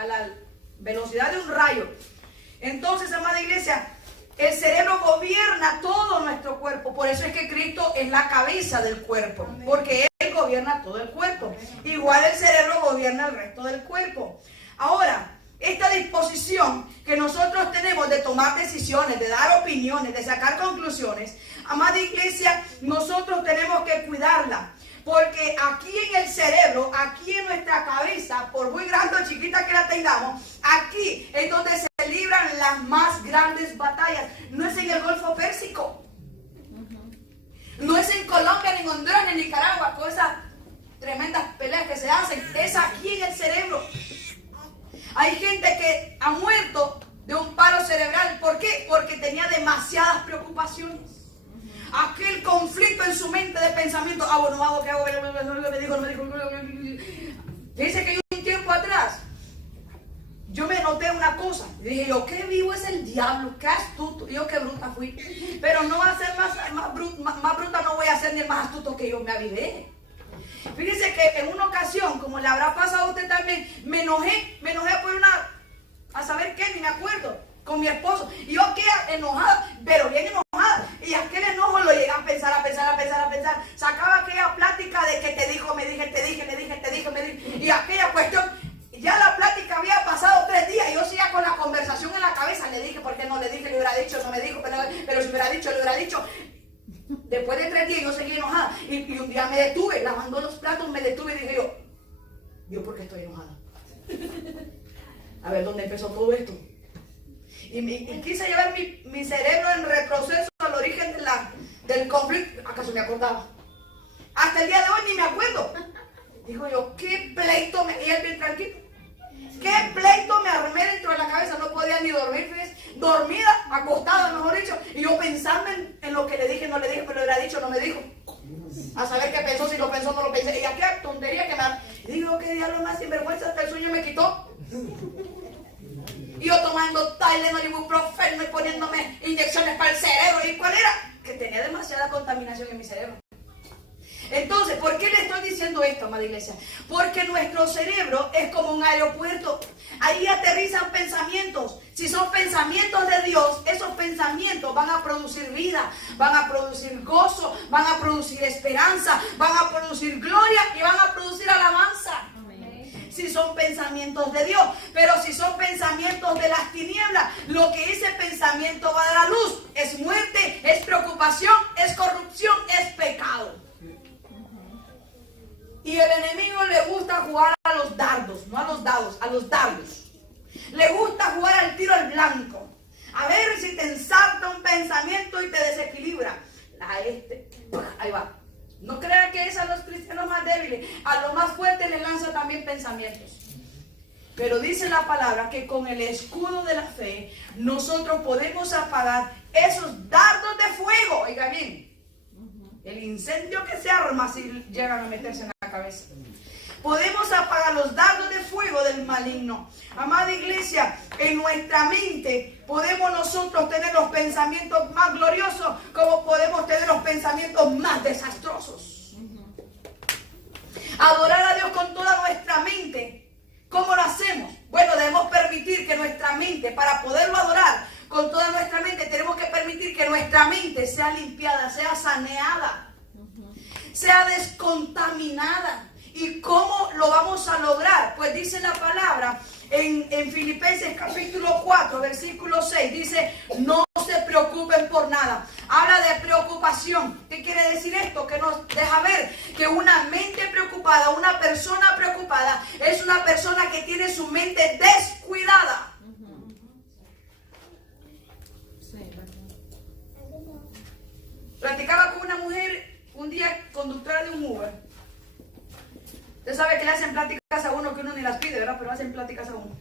la velocidad de un rayo. Entonces, amada iglesia, el cerebro gobierna todo nuestro cuerpo. Por eso es que Cristo es la cabeza del cuerpo. Porque Él gobierna todo el cuerpo. Igual el cerebro gobierna el resto del cuerpo. Ahora, esta disposición que nosotros tenemos de tomar decisiones, de dar opiniones, de sacar conclusiones, amada iglesia, nosotros tenemos que cuidarla. Porque aquí en el cerebro, aquí en nuestra cabeza, por muy grande o chiquita que la tengamos, aquí es donde se libran las más grandes batallas. No es en el Golfo Pérsico. No es en Colombia, ni en Honduras, ni en Nicaragua, con esas tremendas peleas que se hacen. Es aquí en el cerebro. Hay gente que ha muerto de un paro cerebral. ¿Por qué? Porque tenía demasiadas preocupaciones. Aquel conflicto en su mente de pensamiento. Bueno, hago, ¿qué hago? Me dijo. Dice que un tiempo atrás yo me noté una cosa. Dije yo, qué vivo es el diablo, qué astuto. Y yo, qué bruta fui. Pero no va a ser más bruta, no voy a ser ni el más astuto que yo me avivé. Fíjese que en una ocasión, como le habrá pasado a usted también, me enojé por a saber qué, ni me acuerdo, con mi esposo. Y yo quedé enojada, pero bien enojada. Y aquel enojo lo llegué a pensar. Sacaba aquella plática de que te dijo, me dije. Y aquella cuestión, ya la plática había pasado 3 días y yo seguía con la conversación en la cabeza. Le dije, ¿por qué no le dije? Le hubiera dicho, no me dijo, pero si hubiera dicho, le hubiera dicho. Después de 3 días yo seguí enojada. Y un día me detuve, lavando los platos, me detuve y dije yo, ¿por qué estoy enojada? A ver, ¿dónde empezó todo esto? Y quise llevar mi cerebro en retroceso al origen del conflicto. ¿Acaso me acordaba? Hasta el día de hoy ni me acuerdo. Digo yo, ¿qué pleito me... Y él bien tranquilo. ¿Qué pleito me armé dentro de la cabeza? No podía ni dormir, fíjese. Dormida, acostada, mejor dicho. Y yo pensando en lo que le dije, no le dije, pero le hubiera dicho, no me dijo. A saber qué pensó, si lo pensó, no lo pensé. Y aquella tontería que me... Y digo, qué diablo más sinvergüenza, hasta el sueño me quitó. Y yo tomando Tylenol, ibuprofeno y poniéndome inyecciones para el cerebro. ¿Y cuál era? Que tenía demasiada contaminación en mi cerebro. Entonces, ¿por qué le estoy diciendo esto, amada iglesia? Porque nuestro cerebro es como un aeropuerto. Ahí aterrizan pensamientos. Si son pensamientos de Dios, esos pensamientos van a producir vida, van a producir gozo, van a producir esperanza, van a producir gloria y van a producir alabanza. Si son pensamientos de Dios, pero si son pensamientos de las tinieblas, lo que ese pensamiento va a dar a luz es muerte, es preocupación, es corrupción, es pecado. Y el enemigo le gusta jugar a los dardos, no a los dados, a los dardos. Le gusta jugar al tiro al blanco. A ver si te ensarta un pensamiento y te desequilibra. Ahí va. No crea que es a los cristianos más débiles. A los más fuertes les lanza también pensamientos. Pero dice la palabra que con el escudo de la fe nosotros podemos apagar esos dardos de fuego. Oiga bien. El incendio que se arma si llegan a meterse en la cabeza. Podemos apagar los dardos de fuego del maligno. Amada iglesia, en nuestra mente podemos nosotros tener los pensamientos más gloriosos como podemos tener los pensamientos más desastrosos. Adorar a Dios con toda nuestra mente. ¿Cómo lo hacemos? Bueno, debemos permitir que nuestra mente, para poderlo adorar con toda nuestra mente, tenemos que permitir que nuestra mente sea limpiada, sea saneada, sea descontaminada. ¿Y cómo lo vamos a lograr? Pues dice la palabra en Filipenses capítulo 4, versículo 6, dice, no se preocupen por nada. Habla de preocupación. ¿Qué quiere decir esto? Que nos deja ver que una mente preocupada, una persona preocupada, es una persona que tiene su mente descuidada. Platicaba con una mujer un día, conductora de un Uber. Usted sabe que le hacen pláticas a uno que uno ni las pide, ¿verdad? Pero hacen pláticas a uno.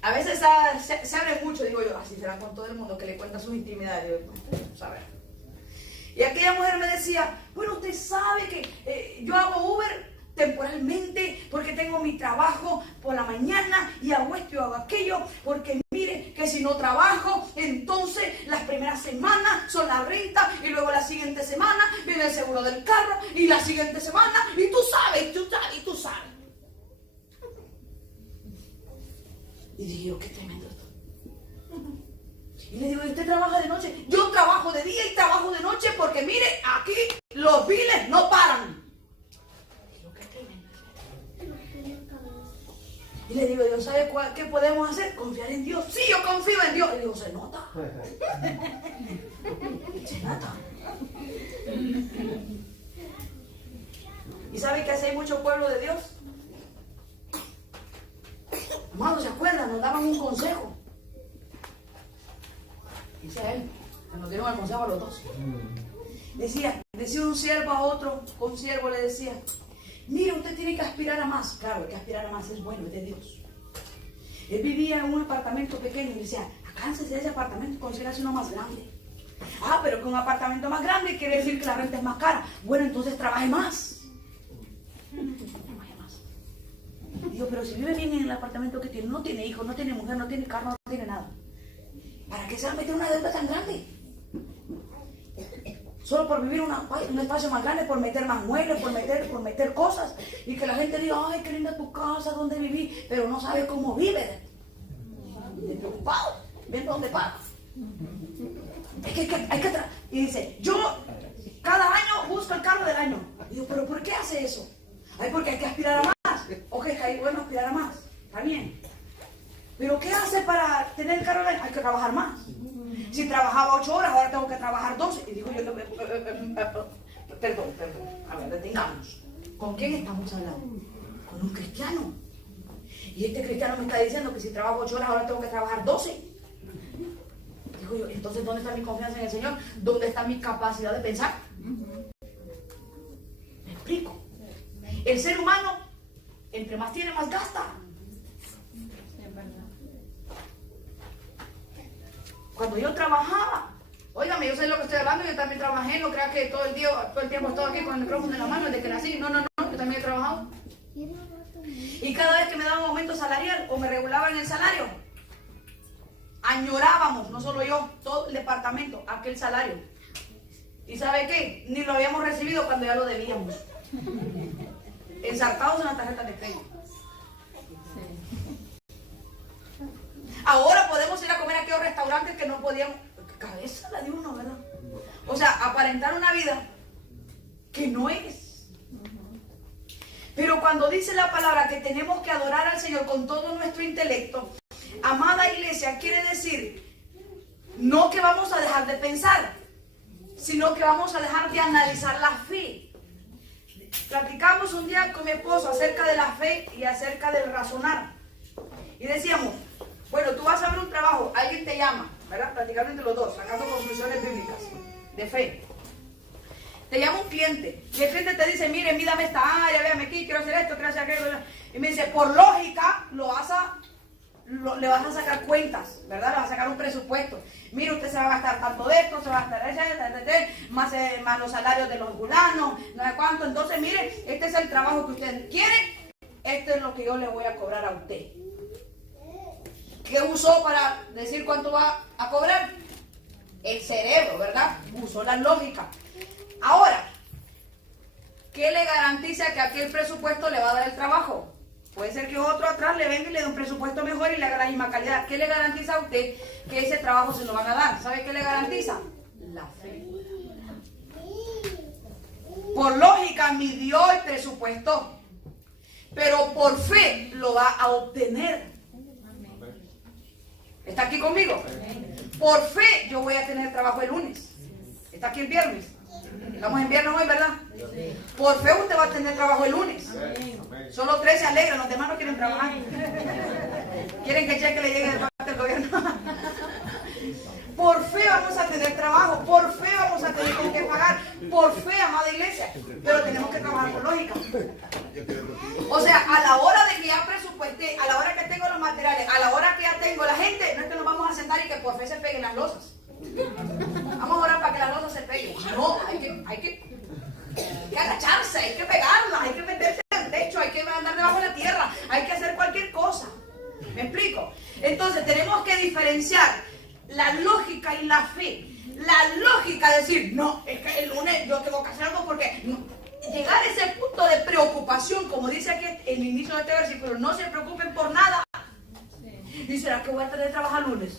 A veces se abre mucho, digo yo, así será con todo el mundo que le cuenta sus intimidades. Yo, a ver. Y aquella mujer me decía, bueno, usted sabe que yo hago Uber temporalmente porque tengo mi trabajo por la mañana y hago esto y hago aquello, porque mire que si no trabajo, entonces las primeras semanas son la renta y luego la siguiente semana viene el seguro del carro y la siguiente semana y tú sabes. Y dije yo, qué tremendo esto. Y le digo, ¿y usted trabaja de noche? Yo trabajo de día y trabajo de noche porque mire, aquí los biles no paran. Y le digo, Dios, ¿sabe qué podemos hacer? Confiar en Dios. Sí, yo confío en Dios. Y le digo, se nota. Se nota. ¿Y sabe que así hay mucho pueblo de Dios? Hermanos, ¿se acuerdan? Nos daban un consejo. Dice él, que nos dieron el consejo a los dos. Decía un siervo a otro, un siervo le decía, mire, usted tiene que aspirar a más. Claro, el que aspirar a más es bueno, es de Dios. Él vivía en un apartamento pequeño y decía, cánsese de ese apartamento, consígase uno más grande. Ah, pero que un apartamento más grande quiere decir que la renta es más cara. Bueno, entonces trabaje más. Trabaje más. Digo, pero si vive bien en el apartamento que tiene, no tiene hijos, no tiene mujer, no tiene carro, no tiene nada. ¿Para qué se va a meter una deuda tan grande? Solo por vivir un espacio más grande, por meter más muebles, por meter cosas. Y que la gente diga, ay, qué linda tu casa, donde viví, pero no sabe cómo vive. Preocupado, viendo dónde paga. Y dice, yo cada año busco el carro del año. Y digo, ¿pero por qué hace eso? Ay, porque hay que aspirar a más. Ok, está bueno aspirar a más. Está bien. ¿Pero qué hace para tener el carro del año? Hay que trabajar más. Si trabajaba 8 horas, ahora tengo que trabajar 12. Y digo yo, perdón. A ver, detengamos. ¿Con quién estamos hablando? Con un cristiano. Y este cristiano me está diciendo que si trabajo 8 horas, ahora tengo que trabajar 12. Digo yo, entonces, ¿dónde está mi confianza en el Señor? ¿Dónde está mi capacidad de pensar? ¿Me explico? El ser humano, entre más tiene, más gasta. Cuando yo trabajaba, óigame, yo sé lo que estoy hablando, yo también trabajé, no creas que todo el tiempo estoy aquí con el micrófono en la mano desde que nací. No, yo también he trabajado. Y cada vez que me daban un aumento salarial o me regulaban el salario, añorábamos, no solo yo, todo el departamento, aquel salario. ¿Y sabe qué? Ni lo habíamos recibido cuando ya lo debíamos. Ensartados en la tarjeta de crédito. Ahora podemos ir a comer a aquellos restaurantes que no podíamos. Cabeza la de uno, ¿verdad? O sea, aparentar una vida que no es. Pero cuando dice la palabra que tenemos que adorar al Señor con todo nuestro intelecto, amada iglesia, quiere decir no que vamos a dejar de pensar, sino que vamos a dejar de analizar la fe. Platicamos un día con mi esposo acerca de la fe y acerca del razonar. Y decíamos, bueno, tú vas a ver un trabajo, alguien te llama, ¿verdad? Platicando entre los dos, sacando conclusiones bíblicas de fe. Te llama un cliente y el cliente te dice, mire, mídame esta área, véame aquí, quiero hacer esto, quiero hacer aquello. Y me dice, por lógica, lo vas a le vas a sacar cuentas, ¿verdad? Le vas a sacar un presupuesto. Mire, usted se va a gastar tanto de esto, se va a gastar ese, más los salarios de los fulanos, no sé cuánto. Entonces, mire, este es el trabajo que usted quiere, esto es lo que yo le voy a cobrar a usted. ¿Qué usó para decir cuánto va a cobrar? El cerebro, ¿verdad? Usó la lógica. Ahora, ¿qué le garantiza que aquel presupuesto le va a dar el trabajo? Puede ser que otro atrás le venga y le dé un presupuesto mejor y le haga la misma calidad. ¿Qué le garantiza a usted que ese trabajo se lo van a dar? ¿Sabe qué le garantiza? La fe. Por lógica midió el presupuesto, pero por fe lo va a obtener. ¿Está aquí conmigo? Por fe yo voy a tener trabajo el lunes. ¿Está aquí el viernes? Estamos en viernes hoy, ¿verdad? Por fe usted va a tener trabajo el lunes. Solo 3 se alegran, los demás no quieren trabajar. Quieren que el cheque le llegue de parte del gobierno. Por fe vamos a tener trabajo, por fe vamos a tener con qué pagar, por fe, amada iglesia. Pero tenemos que trabajar con lógica. O sea, a la hora de que ya presupuesté, a la hora que tengo los materiales, a la hora que ya tengo la gente, no es que nos vamos a sentar y que por fe se peguen las losas. Vamos a orar para que las losas se peguen. No, hay que agacharse, hay que pegarlas, hay que meterse al techo, hay que andar debajo de la tierra, hay que hacer cualquier cosa. ¿Me explico? Entonces tenemos que diferenciar la lógica y la fe. La lógica es decir, no, es que el lunes yo tengo que hacer algo porque no. Llegar a ese punto de preocupación, como dice aquí en el inicio de este versículo, no se preocupen por nada. ¿Y será que voy a tener que trabajar lunes?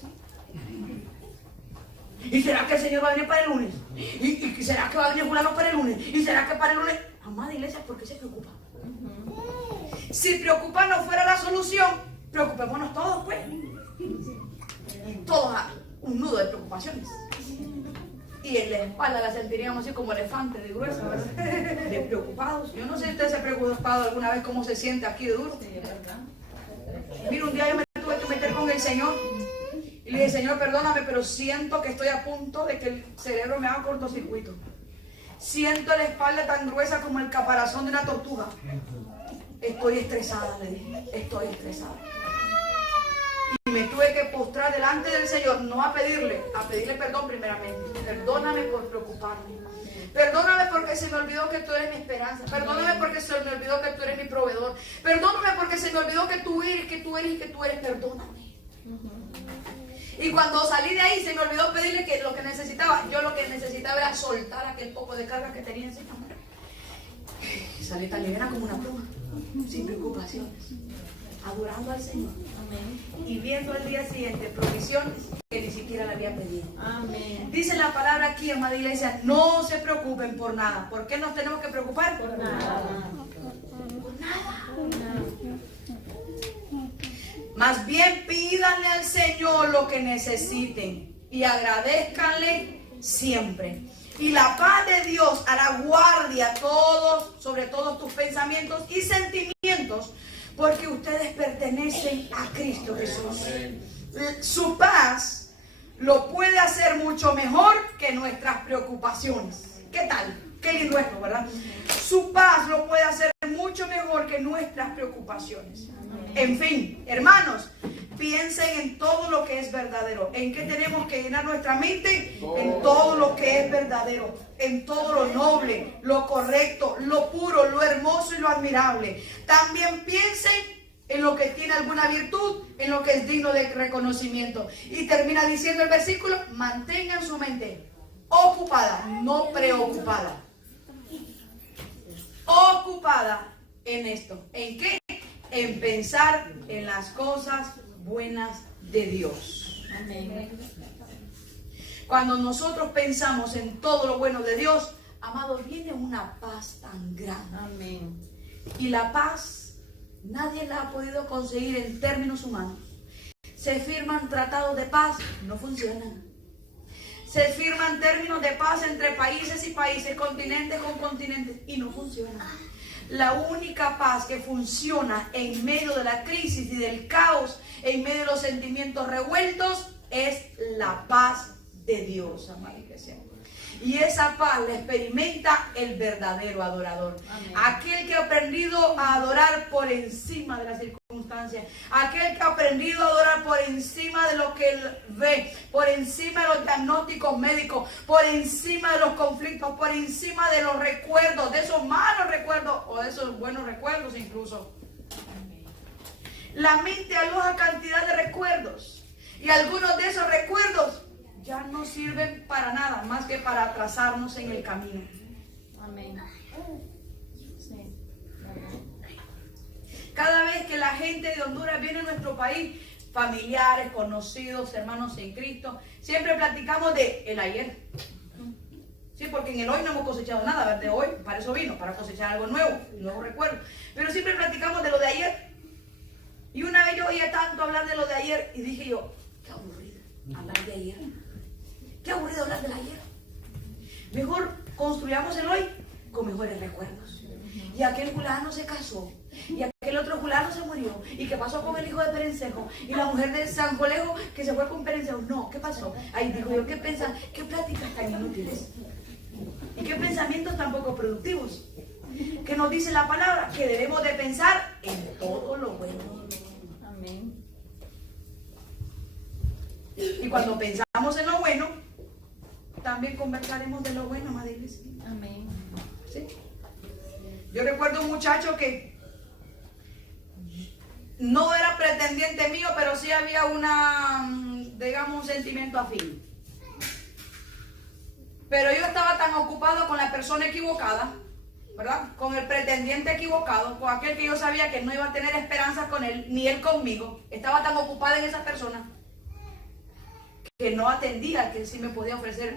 ¿Y será que el Señor va a venir para el lunes? ¿Y será que va a venir fulano para el lunes? ¿Y será que para el lunes? Amada iglesia, ¿por qué se preocupa? Si preocupar no fuera la solución, preocupémonos todos, pues. Todos a un nudo de preocupaciones. Y en la espalda la sentiríamos así como elefante de gruesa, ¿verdad? De preocupados. Yo no sé si usted se ha preocupado alguna vez cómo se siente aquí de duro. Mira, un día yo me tuve que meter con el Señor. Y le dije, Señor, perdóname, pero siento que estoy a punto de que el cerebro me haga cortocircuito. Siento la espalda tan gruesa como el caparazón de una tortuga. Estoy estresada, le dije, estoy estresada. Y me tuve que postrar delante del Señor, no a pedirle perdón primeramente. Perdóname por preocuparme. Perdóname porque se me olvidó que tú eres mi esperanza. Perdóname porque se me olvidó que tú eres mi proveedor. Perdóname porque se me olvidó que tú eres. Perdóname. Y cuando salí de ahí se me olvidó pedirle que lo que necesitaba. Yo lo que necesitaba era soltar aquel poco de carga que tenía encima. Y salí tan liviana como una pluma, sin preocupaciones, adorando al Señor. Amén. Y viendo al día siguiente provisiones que ni siquiera le había pedido. Amén. Dice la palabra aquí, amada iglesia, no se preocupen por nada. ¿Por qué nos tenemos que preocupar? Por nada. Por nada. Más bien pídanle al Señor lo que necesiten y agradézcanle siempre. Y la paz de Dios hará guardia sobre todos tus pensamientos y sentimientos, porque ustedes pertenecen a Cristo Jesús. Su paz lo puede hacer mucho mejor que nuestras preocupaciones. ¿Qué tal? Qué lindo esto, ¿verdad? Su paz lo puede hacer mucho mejor que nuestras preocupaciones. En fin, hermanos, piensen en todo lo que es verdadero. ¿En qué tenemos que llenar nuestra mente? En todo lo que es verdadero, en todo lo noble, lo correcto, lo puro, lo hermoso y lo admirable. También piensen en lo que tiene alguna virtud, en lo que es digno de reconocimiento. Y termina diciendo el versículo, mantengan su mente ocupada, no preocupada. Ocupada en esto. ¿En qué? En pensar en las cosas buenas de Dios. Amén. Cuando nosotros pensamos en todo lo bueno de Dios, amados, viene una paz tan grande. Amén. Y la paz nadie la ha podido conseguir en términos humanos. Se firman tratados de paz, no funcionan. Se firman términos de paz entre países y países, continentes con continentes, y no funcionan. La única paz que funciona en medio de la crisis y del caos, en medio de los sentimientos revueltos, es la paz de Dios, amada iglesia. Y esa paz la experimenta el verdadero adorador. Amén. Aquel que ha aprendido a adorar por encima de las circunstancias. Aquel que ha aprendido a adorar por encima de lo que él ve. Por encima de los diagnósticos médicos. Por encima de los conflictos. Por encima de los recuerdos. De esos malos recuerdos o de esos buenos recuerdos incluso. La mente aloja cantidad de recuerdos. Y algunos de esos recuerdos ya no sirven para nada más que para atrasarnos en el camino. Amén. Sí. Cada vez que la gente de Honduras viene a nuestro país, familiares, conocidos, hermanos en Cristo, siempre platicamos de el ayer. Sí, porque en el hoy no hemos cosechado nada, ¿verdad? De hoy, para eso vino, para cosechar algo nuevo, nuevo recuerdo. Pero siempre platicamos de lo de ayer. Y una vez yo oía tanto hablar de lo de ayer y dije yo, qué aburrido hablar de ayer. Qué aburrido hablar del ayer. Mejor construyamos el hoy con mejores recuerdos. Y aquel fulano se casó. Y aquel otro fulano se murió. ¿Y qué pasó con el hijo de Perencejo? Y la mujer de San Colejo que se fue con Perencejo. No, ¿qué pasó? Ahí digo yo, ¿qué pláticas tan inútiles? ¿Y qué pensamientos tan poco productivos? Que nos dice la palabra que debemos de pensar en todo lo bueno. Amén. Y cuando pensamos en lo bueno, también conversaremos de lo bueno, amada iglesia. Amén. ¿Sí? Yo recuerdo un muchacho que no era pretendiente mío, pero sí había digamos, un sentimiento afín. Pero yo estaba tan ocupado con la persona equivocada, ¿verdad? Con el pretendiente equivocado, con aquel que yo sabía que no iba a tener esperanza con él, ni él conmigo. Estaba tan ocupada en esa persona que no atendía que él sí me podía ofrecer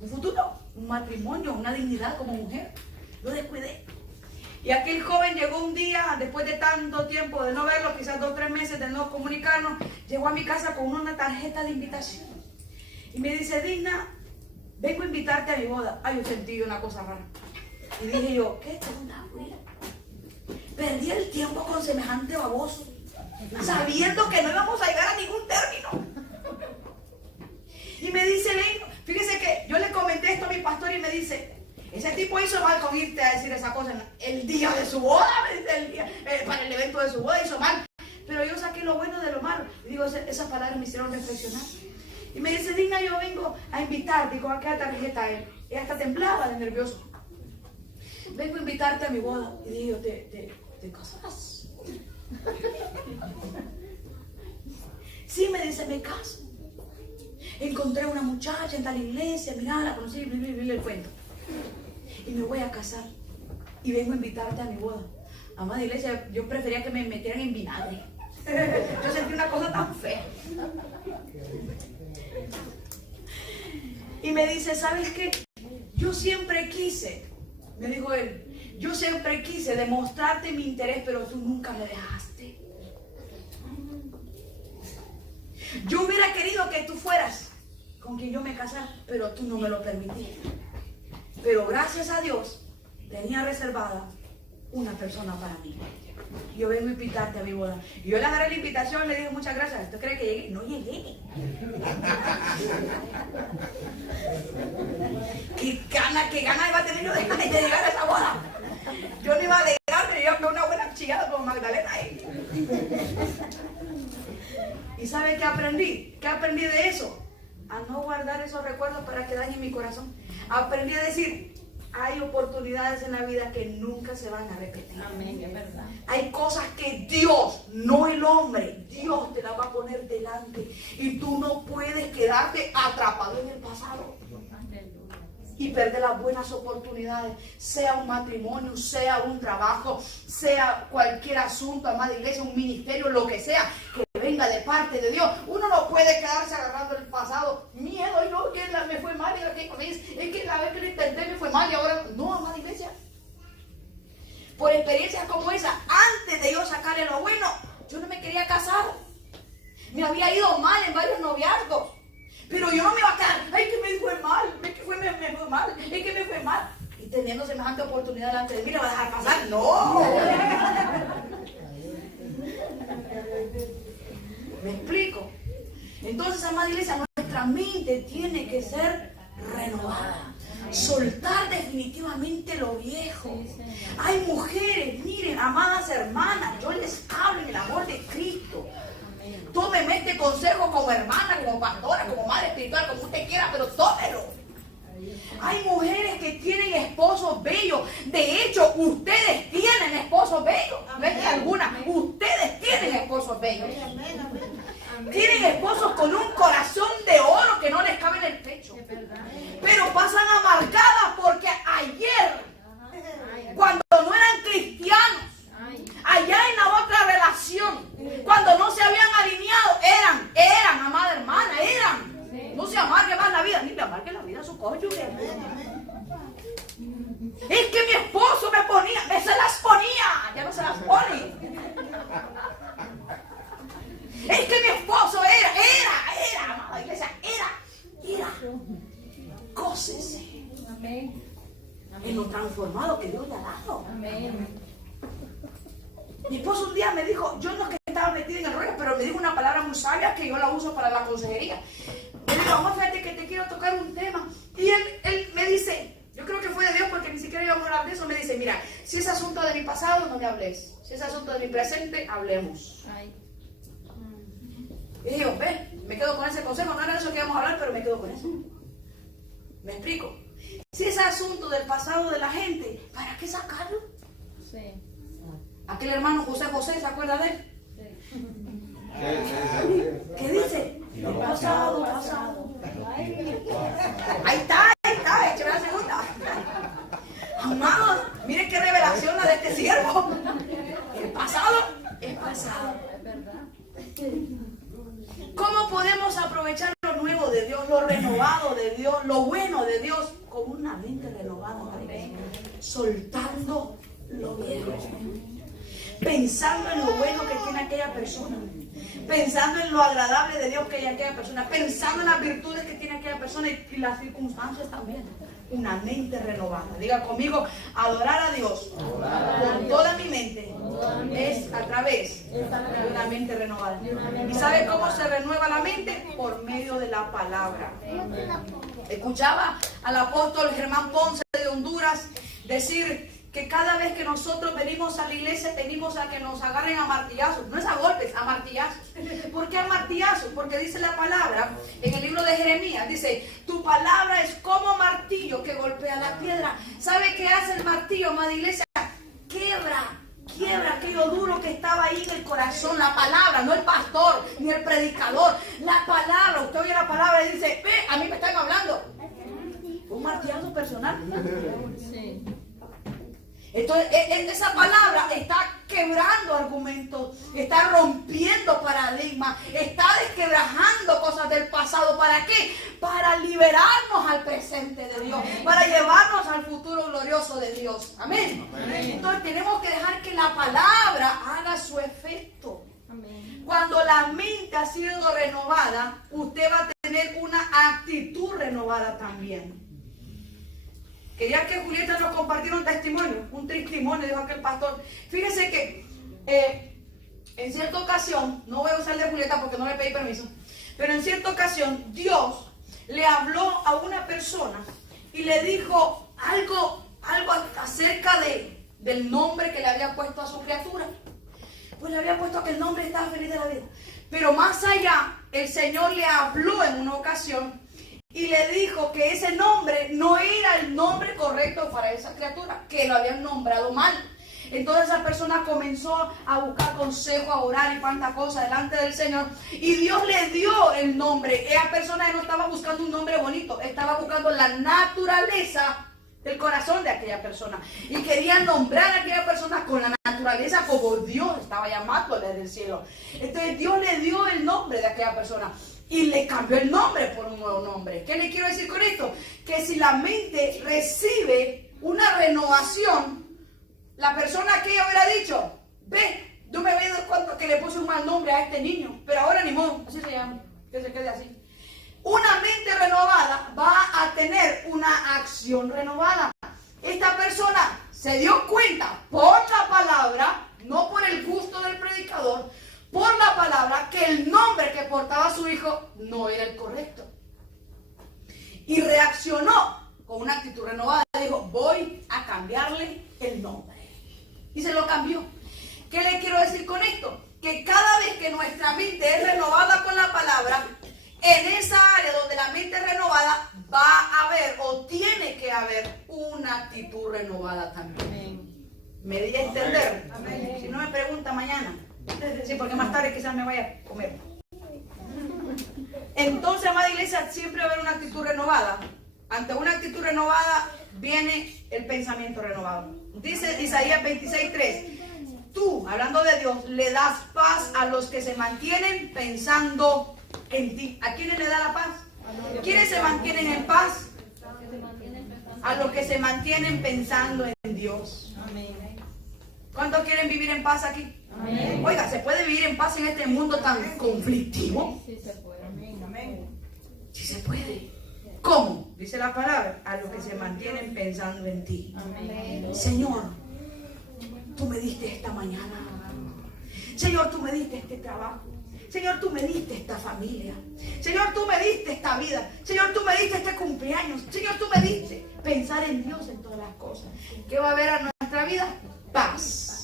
un futuro, un matrimonio, una dignidad como mujer. Lo descuidé. Y aquel joven llegó un día, después de tanto tiempo de no verlo, quizás 2 o 3 meses de no comunicarnos, llegó a mi casa con una tarjeta de invitación. Y me dice, Digna, vengo a invitarte a mi boda. Ay, yo sentí una cosa rara. Y dije yo, ¿qué onda, güey? Perdí el tiempo con semejante baboso, sabiendo que no íbamos a llegar a ningún término. Y me dice, fíjese que yo le comenté esto a mi pastor y me dice, ese tipo hizo mal con irte a decir esa cosa el día de su boda, para el evento de su boda hizo mal. Pero yo saqué lo bueno de lo malo. Y digo, esas palabras me hicieron reflexionar. Y me dice, Digna, yo vengo a invitarte. Digo, ¿a qué tarjeta él? Ella hasta temblaba de nervioso. Vengo a invitarte a mi boda. Y digo, ¿te casas? Sí, me dice, me caso. Encontré una muchacha en tal iglesia, mirá, la conocí, el cuento. Y me voy a casar. Y vengo a invitarte a mi boda. Amada iglesia, yo prefería que me metieran en vinagre. Yo sentí una cosa tan fea. Y me dice, ¿sabes qué? Yo siempre quise, me dijo él, yo siempre quise demostrarte mi interés, pero tú nunca me dejaste. Yo hubiera querido que tú fueras con quien yo me casara, pero tú no me lo permitiste. Pero gracias a Dios, tenía reservada una persona para mí. Yo vengo a invitarte a mi boda. Y yo le agarré la invitación y le dije, muchas gracias. ¿Usted cree que llegué? No llegué. ¿Qué gana iba a tener yo de llegar a esa boda? Yo no iba a llegar, me iba a una buena chillada como Magdalena ahí. ¿Y sabe qué aprendí? ¿Qué aprendí de eso? A no guardar esos recuerdos para que dañen mi corazón. Aprendí a decir, hay oportunidades en la vida que nunca se van a repetir. Amén, es verdad. Hay cosas que Dios, no el hombre, Dios te las va a poner delante. Y tú no puedes quedarte atrapado en el pasado y perder las buenas oportunidades, sea un matrimonio, sea un trabajo, sea cualquier asunto, amada iglesia, un ministerio, lo que sea, que venga de parte de Dios. Uno no puede quedarse agarrando el pasado, miedo, y no, que me fue mal, y aquí me dice, es que la vez que lo intenté me fue mal, y ahora, no, amada iglesia. Por experiencias como esa, antes de yo sacarle lo bueno, yo no me quería casar. Me había ido mal en varios noviazgos. Pero yo no me iba a quedar, ay, que me fue mal, es que me fue mal, es que me fue mal. Y teniendo semejante oportunidad delante de mí, ¿le va a dejar pasar? ¡No! ¿Me explico? Entonces, amada iglesia, nuestra mente tiene que ser renovada. Soltar definitivamente lo viejo. Sí, Señor. Hay mujeres, miren, amadas hermanas, yo les hablo en el amor de Cristo. Amén. Tómeme este consejo como hermana, como pastora, como madre espiritual, como usted quiera, pero tómelo. Hay mujeres que tienen esposos bellos. De hecho, ustedes tienen esposos bellos. No es que algunas, ustedes tienen esposos bellos. Tienen esposos con un corazón de oro que no les cabe en el pecho. Es verdad. Pero pasan amargadas porque ayer, Ay, cuando no eran cristianos, ay, allá en la otra relación, cuando no se habían alineado, eran, amada hermana, eran. No se amargue más la vida, ni le amargue la vida a su cónyuge. Es que mi esposo me se las ponía, ya no se las pone. Es que mi esposo era, amada iglesia, era. Gócese amén. en lo transformado que Dios le ha dado. Amén. Mi esposo un día me dijo, yo no es que estaba metida en el rollo, pero me dijo una palabra muy sabia que yo la uso para la consejería. Me dijo, vamos, fíjate que te quiero tocar un tema. Y él me dice, yo creo que fue de Dios porque ni siquiera íbamos a hablar de eso, me dice, mira, si es asunto de mi pasado, no me hables. Si es asunto de mi presente, hablemos. Ay. Y digo, ve, me quedo con ese consejo, no era de eso que íbamos a hablar, pero me quedo con eso. ¿Me explico? Si es asunto del pasado de la gente, ¿para qué sacarlo? Sí. Aquel hermano José, ¿se acuerda de él? Sí. ¿Qué dice? Pasado. Ahí está, échame la segunda. Amados, miren qué revelación la de este siervo. El pasado es pasado. Es verdad. ¿Cómo podemos aprovechar lo nuevo de Dios, lo renovado de Dios, lo bueno de Dios con una mente renovada? Soltando lo viejo. Pensando en lo bueno que tiene aquella persona. Pensando en lo agradable de Dios que tiene aquella persona. Pensando en las virtudes que tiene aquella persona y las circunstancias también. Una mente renovada. Diga conmigo, adorar a Dios con toda mi mente es a través de una mente renovada. ¿Y sabe cómo se renueva la mente? Por medio de la palabra. Escuchaba al apóstol Germán Ponce de Honduras decir que cada vez que nosotros venimos a la iglesia venimos a que nos agarren a martillazos, no es a golpes, a martillazos. ¿Por qué a martillazos? Porque dice la palabra en el libro de Jeremías, dice, tu palabra es como martillo que golpea la piedra. ¿Sabe qué hace el martillo, amada iglesia? Quiebra aquello duro que estaba ahí en el corazón, la palabra, no el pastor ni el predicador, la palabra. Usted oye la palabra y dice, ve, a mí me están hablando. Un martillazo personal. Sí. Entonces, esa palabra está quebrando argumentos, está rompiendo paradigmas, está desquebrajando cosas del pasado. ¿Para qué? Para liberarnos al presente de Dios, para llevarnos al futuro glorioso de Dios. Amén. Entonces, tenemos que dejar que la palabra haga su efecto. Amén. Cuando la mente ha sido renovada, usted va a tener una actitud renovada también. Quería que Julieta nos compartiera un testimonio, dijo aquel pastor. Fíjese que en cierta ocasión, no voy a usar el de Julieta porque no le pedí permiso, pero en cierta ocasión Dios le habló a una persona y le dijo algo acerca del nombre que le había puesto a su criatura. Pues le había puesto que el nombre estaba feliz de la vida. Pero más allá, el Señor le habló en una ocasión y le dijo que ese nombre no era el nombre correcto para esa criatura, que lo habían nombrado mal. Entonces esa persona comenzó a buscar consejo, a orar y cuánta cosa delante del Señor. Y Dios le dio el nombre. Esa persona no estaba buscando un nombre bonito, estaba buscando la naturaleza del corazón de aquella persona. Y quería nombrar a aquella persona con la naturaleza como Dios estaba llamándole desde el cielo. Entonces Dios le dio el nombre de aquella persona. Y le cambió el nombre por un nuevo nombre. ¿Qué le quiero decir con esto? Que si la mente recibe una renovación, la persona que hubiera dicho, ve, yo me había dado cuenta que le puse un mal nombre a este niño, pero ahora ni modo, así se llama, que se quede así. Una mente renovada va a tener una acción renovada. Esta persona se dio cuenta por la palabra, no por el gusto del predicador, por la palabra, que el nombre que portaba su hijo no era el correcto. y reaccionó con una actitud renovada. Dijo, voy a cambiarle el nombre. Y se lo cambió. ¿Qué le quiero decir con esto? Que cada vez que nuestra mente es renovada con la palabra, en esa área donde la mente es renovada, va a haber o tiene que haber una actitud renovada también. ¿Me di a entender? Amén. Si no me pregunta mañana. Sí, porque más tarde quizás me vaya a comer. Entonces, amada iglesia, siempre va a haber una actitud renovada. Ante una actitud renovada viene el pensamiento renovado. Dice Isaías 26:3. Tú, hablando de Dios, le das paz a los que se mantienen pensando en ti. ¿A quiénes le da la paz? ¿Quiénes se mantienen en paz? A los que se mantienen pensando en Dios. ¿Cuántos quieren vivir en paz aquí? Amén. Oiga, ¿se puede vivir en paz en este mundo tan conflictivo? Sí se puede. Sí se puede. ¿Cómo? Dice la palabra, a los que se mantienen pensando en ti. Amén. Señor, tú me diste esta mañana. Señor, tú me diste este trabajo. Señor, tú me diste esta familia. Señor, tú me diste esta vida. Señor, tú me diste este cumpleaños. Señor, tú me diste pensar en Dios en todas las cosas. ¿Qué va a haber a nuestra vida? Paz.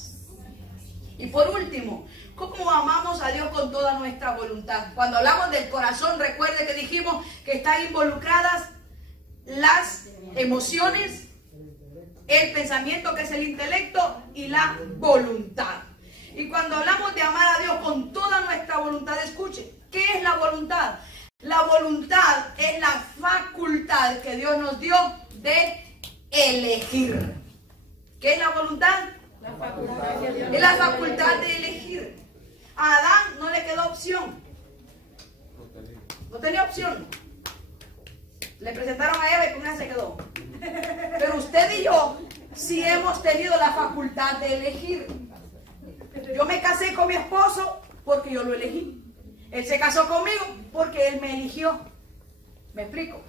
Y por último, ¿cómo amamos a Dios con toda nuestra voluntad? Cuando hablamos del corazón, recuerde que dijimos que están involucradas las emociones, el pensamiento, que es el intelecto, y la voluntad. Y cuando hablamos de amar a Dios con toda nuestra voluntad, escuche, ¿qué es la voluntad? La voluntad es la facultad que Dios nos dio de elegir. ¿Qué es la voluntad? Es la facultad de elegir. A Adán no le quedó opción. No tenía opción. Le presentaron a Eva y con ella se quedó. Pero usted y yo sí hemos tenido la facultad de elegir. Yo me casé con mi esposo porque yo lo elegí. Él se casó conmigo porque él me eligió. ¿Me explico?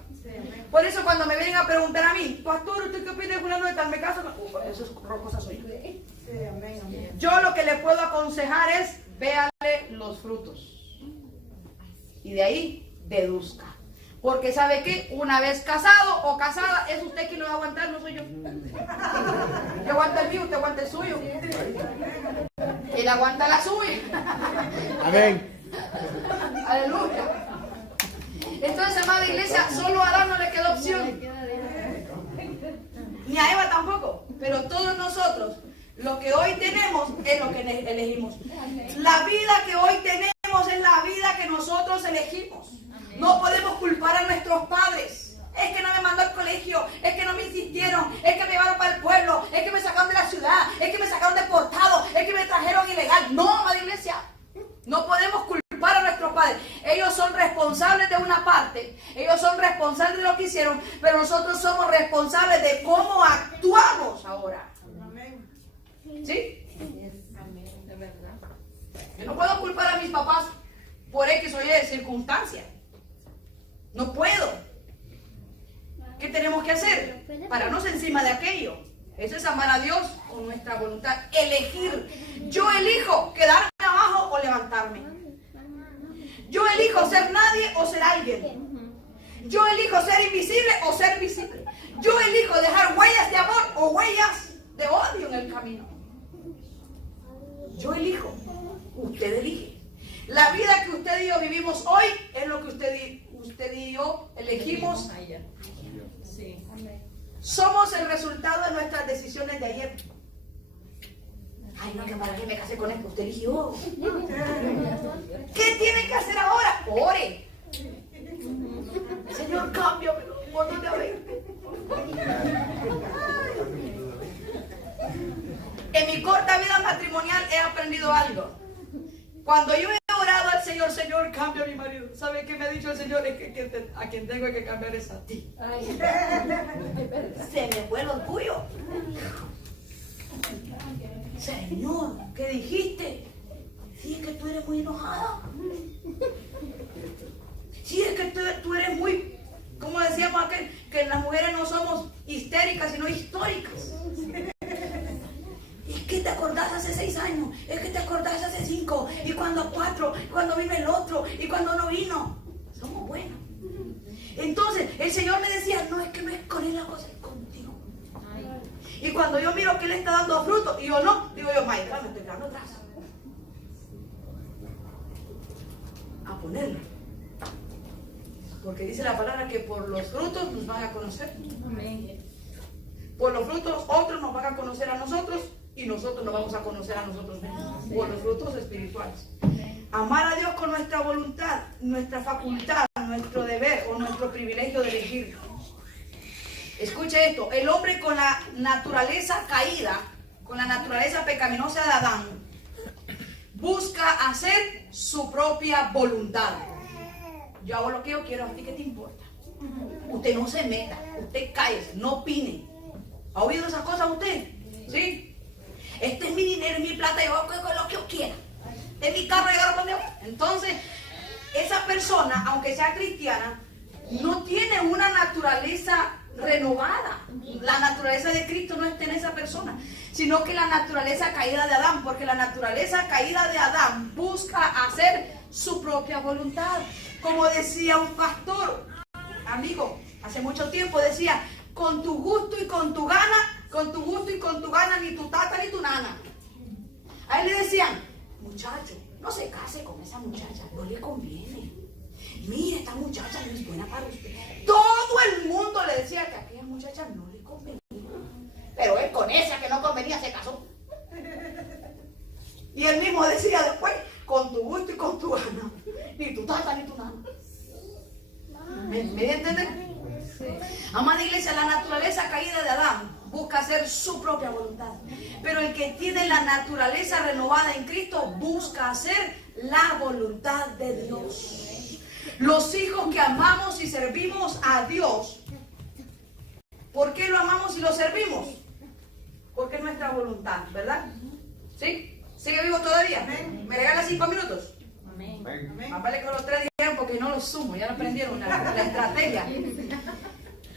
Por eso cuando me vienen a preguntar a mí, pastor, ¿usted qué opina de fulano de tal? ¿Me caso? Eso es cosa suya. Yo lo que le puedo aconsejar es, véale los frutos. Y de ahí deduzca. Porque ¿sabe qué? Una vez casado o casada, es usted quien lo va a aguantar, no soy yo. Yo aguanto el mío, usted aguanta el suyo. Él aguanta la suya. Amén. Aleluya. Entonces, amada iglesia, solo a Adán no le quedó opción. Ni a Eva tampoco. Pero todos nosotros, lo que hoy tenemos es lo que elegimos. La vida que hoy tenemos es la vida que nosotros elegimos. No podemos culpar a nuestros padres. Es que no me mandó al colegio, es que no me insistieron, es que me llevaron para el pueblo, es que me sacaron de la ciudad, es que me sacaron deportado, es que me trajeron ilegal. No, amada iglesia. No podemos culpar a nuestros padres. Ellos son responsables de una parte. Ellos son responsables de lo que hicieron. Pero nosotros somos responsables de cómo actuamos ahora. ¿Sí? De verdad. Yo no puedo culpar a mis papás por X o Y circunstancias. No puedo. ¿Qué tenemos que hacer? Pararnos encima de aquello. Eso es amar a Dios con nuestra voluntad. Elegir. Yo elijo quedarme abajo o levantarme. Yo elijo ser nadie o ser alguien. Yo elijo ser invisible o ser visible. Yo elijo dejar huellas de amor o huellas de odio en el camino. Yo elijo. Usted elige. La vida que usted y yo vivimos hoy es lo que usted y yo elegimos. Sí. Somos el resultado de nuestras decisiones de ayer. Ay, no, que para qué me casé con esto. Usted eligió. ¿Qué tiene que hacer ahora? Ore. Señor, cámbiamelo. Vuélveme a ver. En mi corta vida matrimonial he aprendido algo. Cuando yo he orado al Señor, Señor, cambia a mi marido. ¿Sabe qué me ha dicho el Señor? Es que a quien tengo que cambiar es a ti. Se me fue el orgullo. Señor, ¿qué dijiste? Sí, es que tú eres muy enojada. Sí, es que tú eres muy, como decíamos aquel, que las mujeres no somos histéricas, sino históricas. Es que te acordás hace 6 años, es que te acordás hace 5, y cuando 4, y cuando vino el otro, y cuando no vino. Somos buenos. Entonces el Señor me decía, no, es que no es con él la cosa, es contigo. Y cuando yo miro que él está dando fruto y yo no, digo yo, maestra, me estoy quedando atrás. A ponerlo. Porque dice la palabra que por los frutos nos van a conocer. Amén. Por los frutos otros nos van a conocer a nosotros y nosotros nos vamos a conocer a nosotros mismos. Por los frutos espirituales. Amar a Dios con nuestra voluntad, nuestra facultad, nuestro deber o nuestro privilegio de elegir. Escuche esto, el hombre con la naturaleza caída, con la naturaleza pecaminosa de Adán, busca hacer su propia voluntad. Yo hago lo que yo quiero, ¿a ti qué te importa? Usted no se meta, usted cállese, no opine. ¿Ha oído esas cosas usted? ¿Sí? Este es mi dinero, mi plata, yo hago lo que yo quiera. Este es mi carro, yo hago lo que yo quiera. Entonces, esa persona, aunque sea cristiana, no tiene una naturaleza renovada. La naturaleza de Cristo no está en esa persona, sino que la naturaleza caída de Adán, porque la naturaleza caída de Adán busca hacer su propia voluntad. Como decía un pastor, amigo, hace mucho tiempo decía, con tu gusto y con tu gana, ni tu tata ni tu nana. A él le decían, muchacho, no se case con esa muchacha, no le conviene. Mire, esta muchacha no es buena para usted. Todo el mundo le decía que a aquella muchacha no le convenía. Pero él con esa que no convenía se casó. Y él mismo decía después, con tu gusto y con tu gana, ni tu tata ni tu nana. ¿Me entienden? Sí. Amada iglesia, la naturaleza caída de Adán busca hacer su propia voluntad. Pero el que tiene la naturaleza renovada en Cristo busca hacer la voluntad de Dios. Los hijos que amamos y servimos a Dios, ¿por qué lo amamos y lo servimos? Porque es nuestra voluntad, ¿verdad? ¿Sí? ¿Sigue vivo todavía? ¿Me regala 5 minutos? Amén. Más vale que los 3 dijeron porque no los sumo, ya lo aprendieron la estrategia.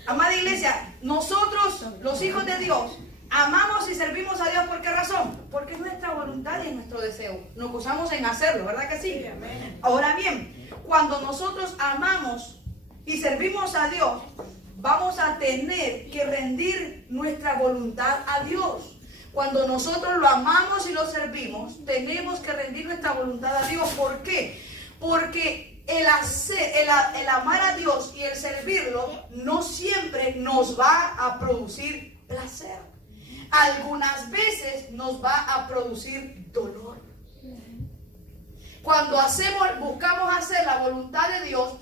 Amada iglesia, nosotros, los hijos de Dios, amamos y servimos a Dios. ¿Por qué razón? Porque es nuestra voluntad y es nuestro deseo. Nos gozamos en hacerlo, ¿verdad que sí? Ahora bien, cuando nosotros amamos y servimos a Dios, vamos a tener que rendir nuestra voluntad a Dios. Cuando nosotros lo amamos y lo servimos, tenemos que rendir nuestra voluntad a Dios. ¿Por qué? Porque el amar a Dios y el servirlo no siempre nos va a producir placer. Algunas veces nos va a producir dolor. Cuando buscamos hacer la voluntad de Dios,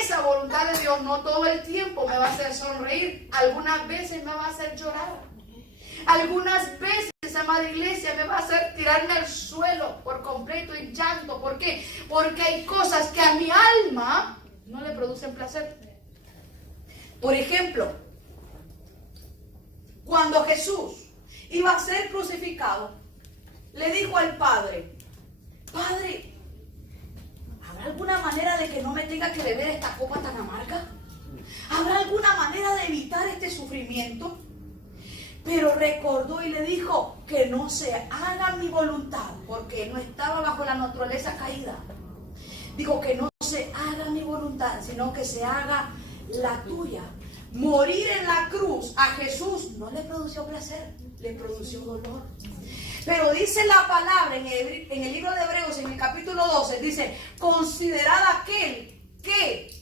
esa voluntad de Dios no todo el tiempo me va a hacer sonreír. Algunas veces me va a hacer llorar. Algunas veces, amada iglesia, me va a hacer tirarme al suelo por completo en llanto. ¿Por qué? Porque hay cosas que a mi alma no le producen placer. Por ejemplo, cuando Jesús iba a ser crucificado, le dijo al Padre, Padre, ¿habrá alguna manera de que no me tenga que beber esta copa tan amarga? ¿Habrá alguna manera de evitar este sufrimiento? Pero recordó y le dijo que no se haga mi voluntad, porque no estaba bajo la naturaleza caída. Dijo que no se haga mi voluntad, sino que se haga la tuya. Morir en la cruz a Jesús no le produjo placer, le produjo dolor. Pero dice la palabra en el libro de Hebreos, en el capítulo 12, dice, considerad aquel que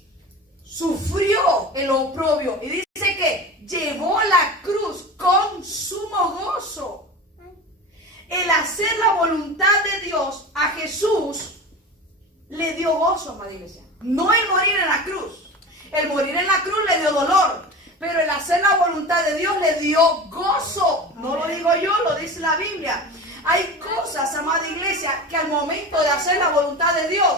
sufrió el oprobio. Y dice que llevó la cruz con sumo gozo. El hacer la voluntad de Dios a Jesús le dio gozo, amada iglesia. No el morir en la cruz. El morir en la cruz le dio dolor. Pero el hacer la voluntad de Dios le dio gozo. No lo digo yo, lo dice la Biblia. Hay cosas, amada iglesia, que al momento de hacer la voluntad de Dios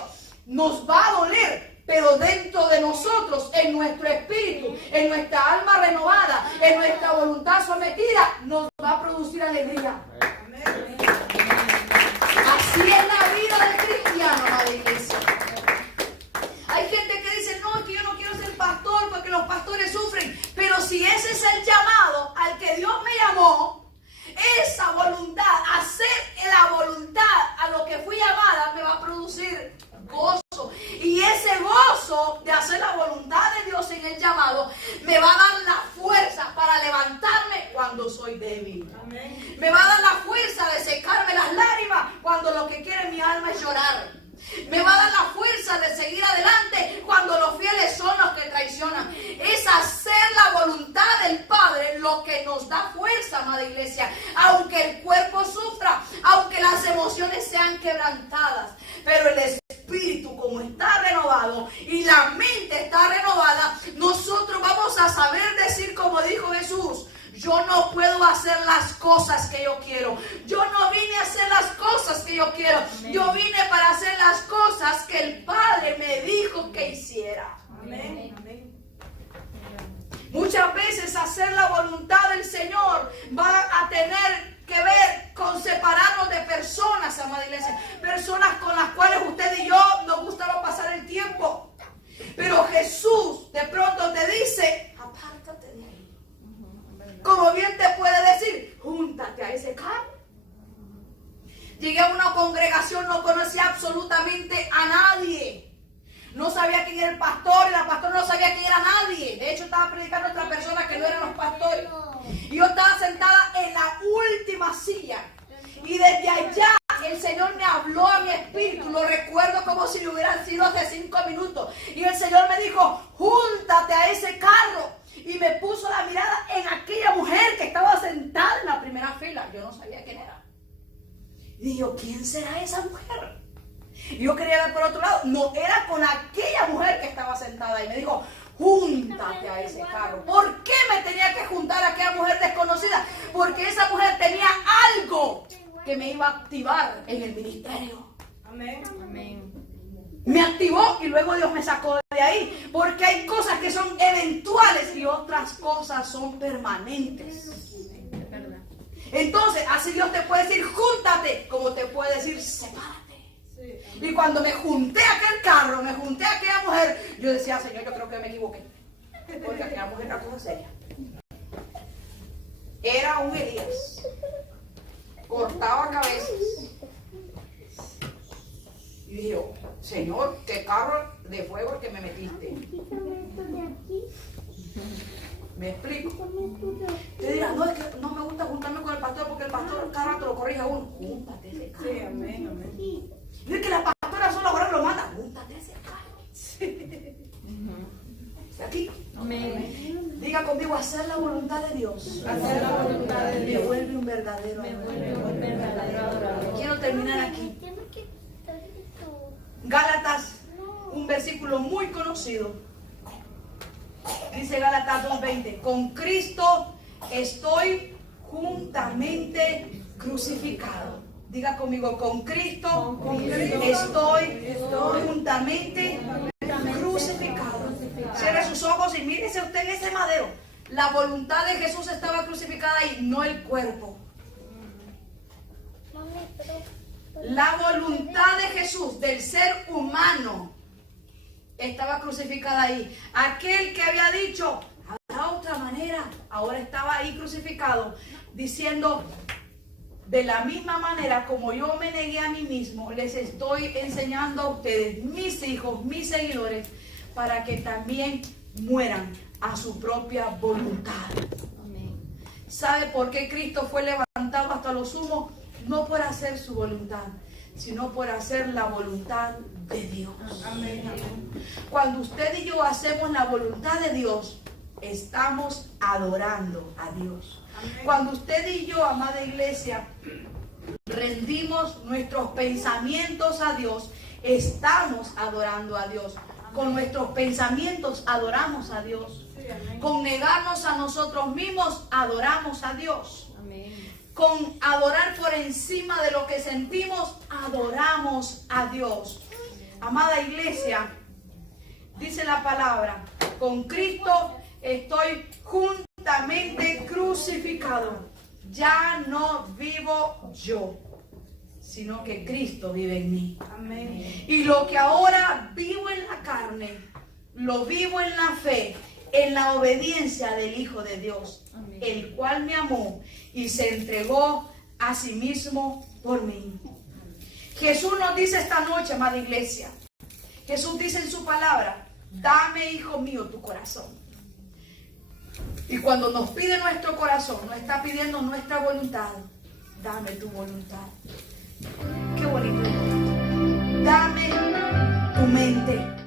nos va a doler. Pero dentro de nosotros, en nuestro espíritu, en nuestra alma renovada, en nuestra voluntad sometida, nos va a producir alegría. Así es la vida del cristiano, amada iglesia. Hay gente que dice, no, es que yo no quiero ser pastor porque los pastores sufren. Pero si ese es el llamado al que Dios me llamó, esa voluntad, hacer la voluntad a lo que fui llamada, me va a producir gozo. Y ese gozo de hacer la voluntad de Dios en Me va a dar la fuerza para levantarme cuando soy débil. Me va a dar la fuerza de secarme las lágrimas cuando lo que quiere mi alma es llorar. Me va a dar la fuerza de seguir adelante cuando los fieles son los que traicionan. Es hacer la voluntad del Padre lo que nos da fuerza, amada iglesia. Aunque el cuerpo sufra, aunque las emociones sean quebrantadas, pero el espíritu, como está renovado y la mente está renovada, nosotros vamos a saber decir como dijo Jesús: yo no puedo hacer las cosas que yo quiero. Yo no vine a hacer las cosas que yo quiero. Amén. Yo vine para hacer las cosas que el Padre me dijo que hiciera. Amén. Muchas veces hacer la voluntad del Señor va a tener que ver con separarnos de personas, amada iglesia. Personas con las cuales usted y yo nos gustaba pasar el tiempo. Pero Jesús de pronto te dice: apártate de ahí. Como bien te puede decir: júntate a ese carro. Llegué a una congregación, no conocía absolutamente a nadie. No sabía quién era el pastor y la pastora no sabía quién era nadie. De hecho, estaba predicando a otra persona que no eran los pastores. Y yo estaba sentada en la última silla. Y desde allá el Señor me habló a mi espíritu. Lo recuerdo como si lo hubieran sido hace 5 minutos. Y el Señor me dijo: júntate a ese carro. Y me puso la mirada en aquella mujer que estaba sentada en la primera fila. Yo no sabía quién era. Y yo: ¿quién será esa mujer? Y yo quería ver por otro lado. No, era con aquella mujer que estaba sentada. Y me dijo: júntate a ese carro. ¿Por qué me tenía que juntar a aquella mujer desconocida? Porque esa mujer tenía algo que me iba a activar en el ministerio. Amén. Me activó y luego Dios me sacó de ahí. Porque hay cosas que son eventuales y otras cosas son permanentes. Es verdad. Entonces, así Dios te puede decir: júntate, como te puede decir: sepárate. Y cuando me junté a aquel carro, me junté a aquella mujer, yo decía: Señor, yo creo que me equivoqué. Porque aquella mujer era cosa seria. Era un Elías. Cortaba cabezas. Y dije: Señor, qué carro de fuego el que me metiste. ¿Me explico? Te dirás: no, es que no me gusta juntarme con el pastor porque el pastor cada rato lo corrige a uno. Júntate ese carro. Sí, amén. Y es que la pastora solo ahora lo manda. Júntate ese carro. ¿Está aquí? Amén. Diga conmigo: hacer la voluntad de Dios. Hacer la voluntad de Me Dios. vuelve un verdadero Me adorador. vuelve un verdadero adorador. Quiero terminar aquí. Gálatas, un versículo muy conocido. Dice Gálatas 2:20: con Cristo estoy juntamente crucificado. Diga conmigo: con Cristo estoy juntamente crucificado. Cierre sus ojos y mírese usted en ese madero. La voluntad de Jesús estaba crucificada ahí, no el cuerpo. La voluntad de Jesús, del ser humano, estaba crucificada ahí. Aquel que había dicho: habrá otra manera, ahora estaba ahí crucificado, diciendo: de la misma manera como yo me negué a mí mismo, les estoy enseñando a ustedes, mis hijos, mis seguidores, para que también mueran a su propia voluntad. Amén. ¿Sabe por qué Cristo fue levantado hasta lo sumo? No por hacer su voluntad, sino por hacer la voluntad de Dios. Amén. Cuando usted y yo hacemos la voluntad de Dios, estamos adorando a Dios. Cuando usted y yo, amada iglesia, rendimos nuestros pensamientos a Dios, estamos adorando a Dios. Con nuestros pensamientos adoramos a Dios. Con negarnos a nosotros mismos adoramos a Dios. Amén. Con adorar por encima de lo que sentimos, adoramos a Dios. Amada iglesia, dice la palabra: con Cristo estoy juntamente crucificado. Ya no vivo yo, sino que Cristo vive en mí. Amén. Y lo que ahora vivo en la carne, lo vivo en la fe, en la obediencia del Hijo de Dios, Amén. el cual me amó y se entregó a sí mismo por mí. Jesús nos dice esta noche, amada iglesia, Jesús dice en su palabra: dame, hijo mío, tu corazón. Y cuando nos pide nuestro corazón, nos está pidiendo nuestra voluntad. Dame tu voluntad. Qué bonito. Dame tu mente.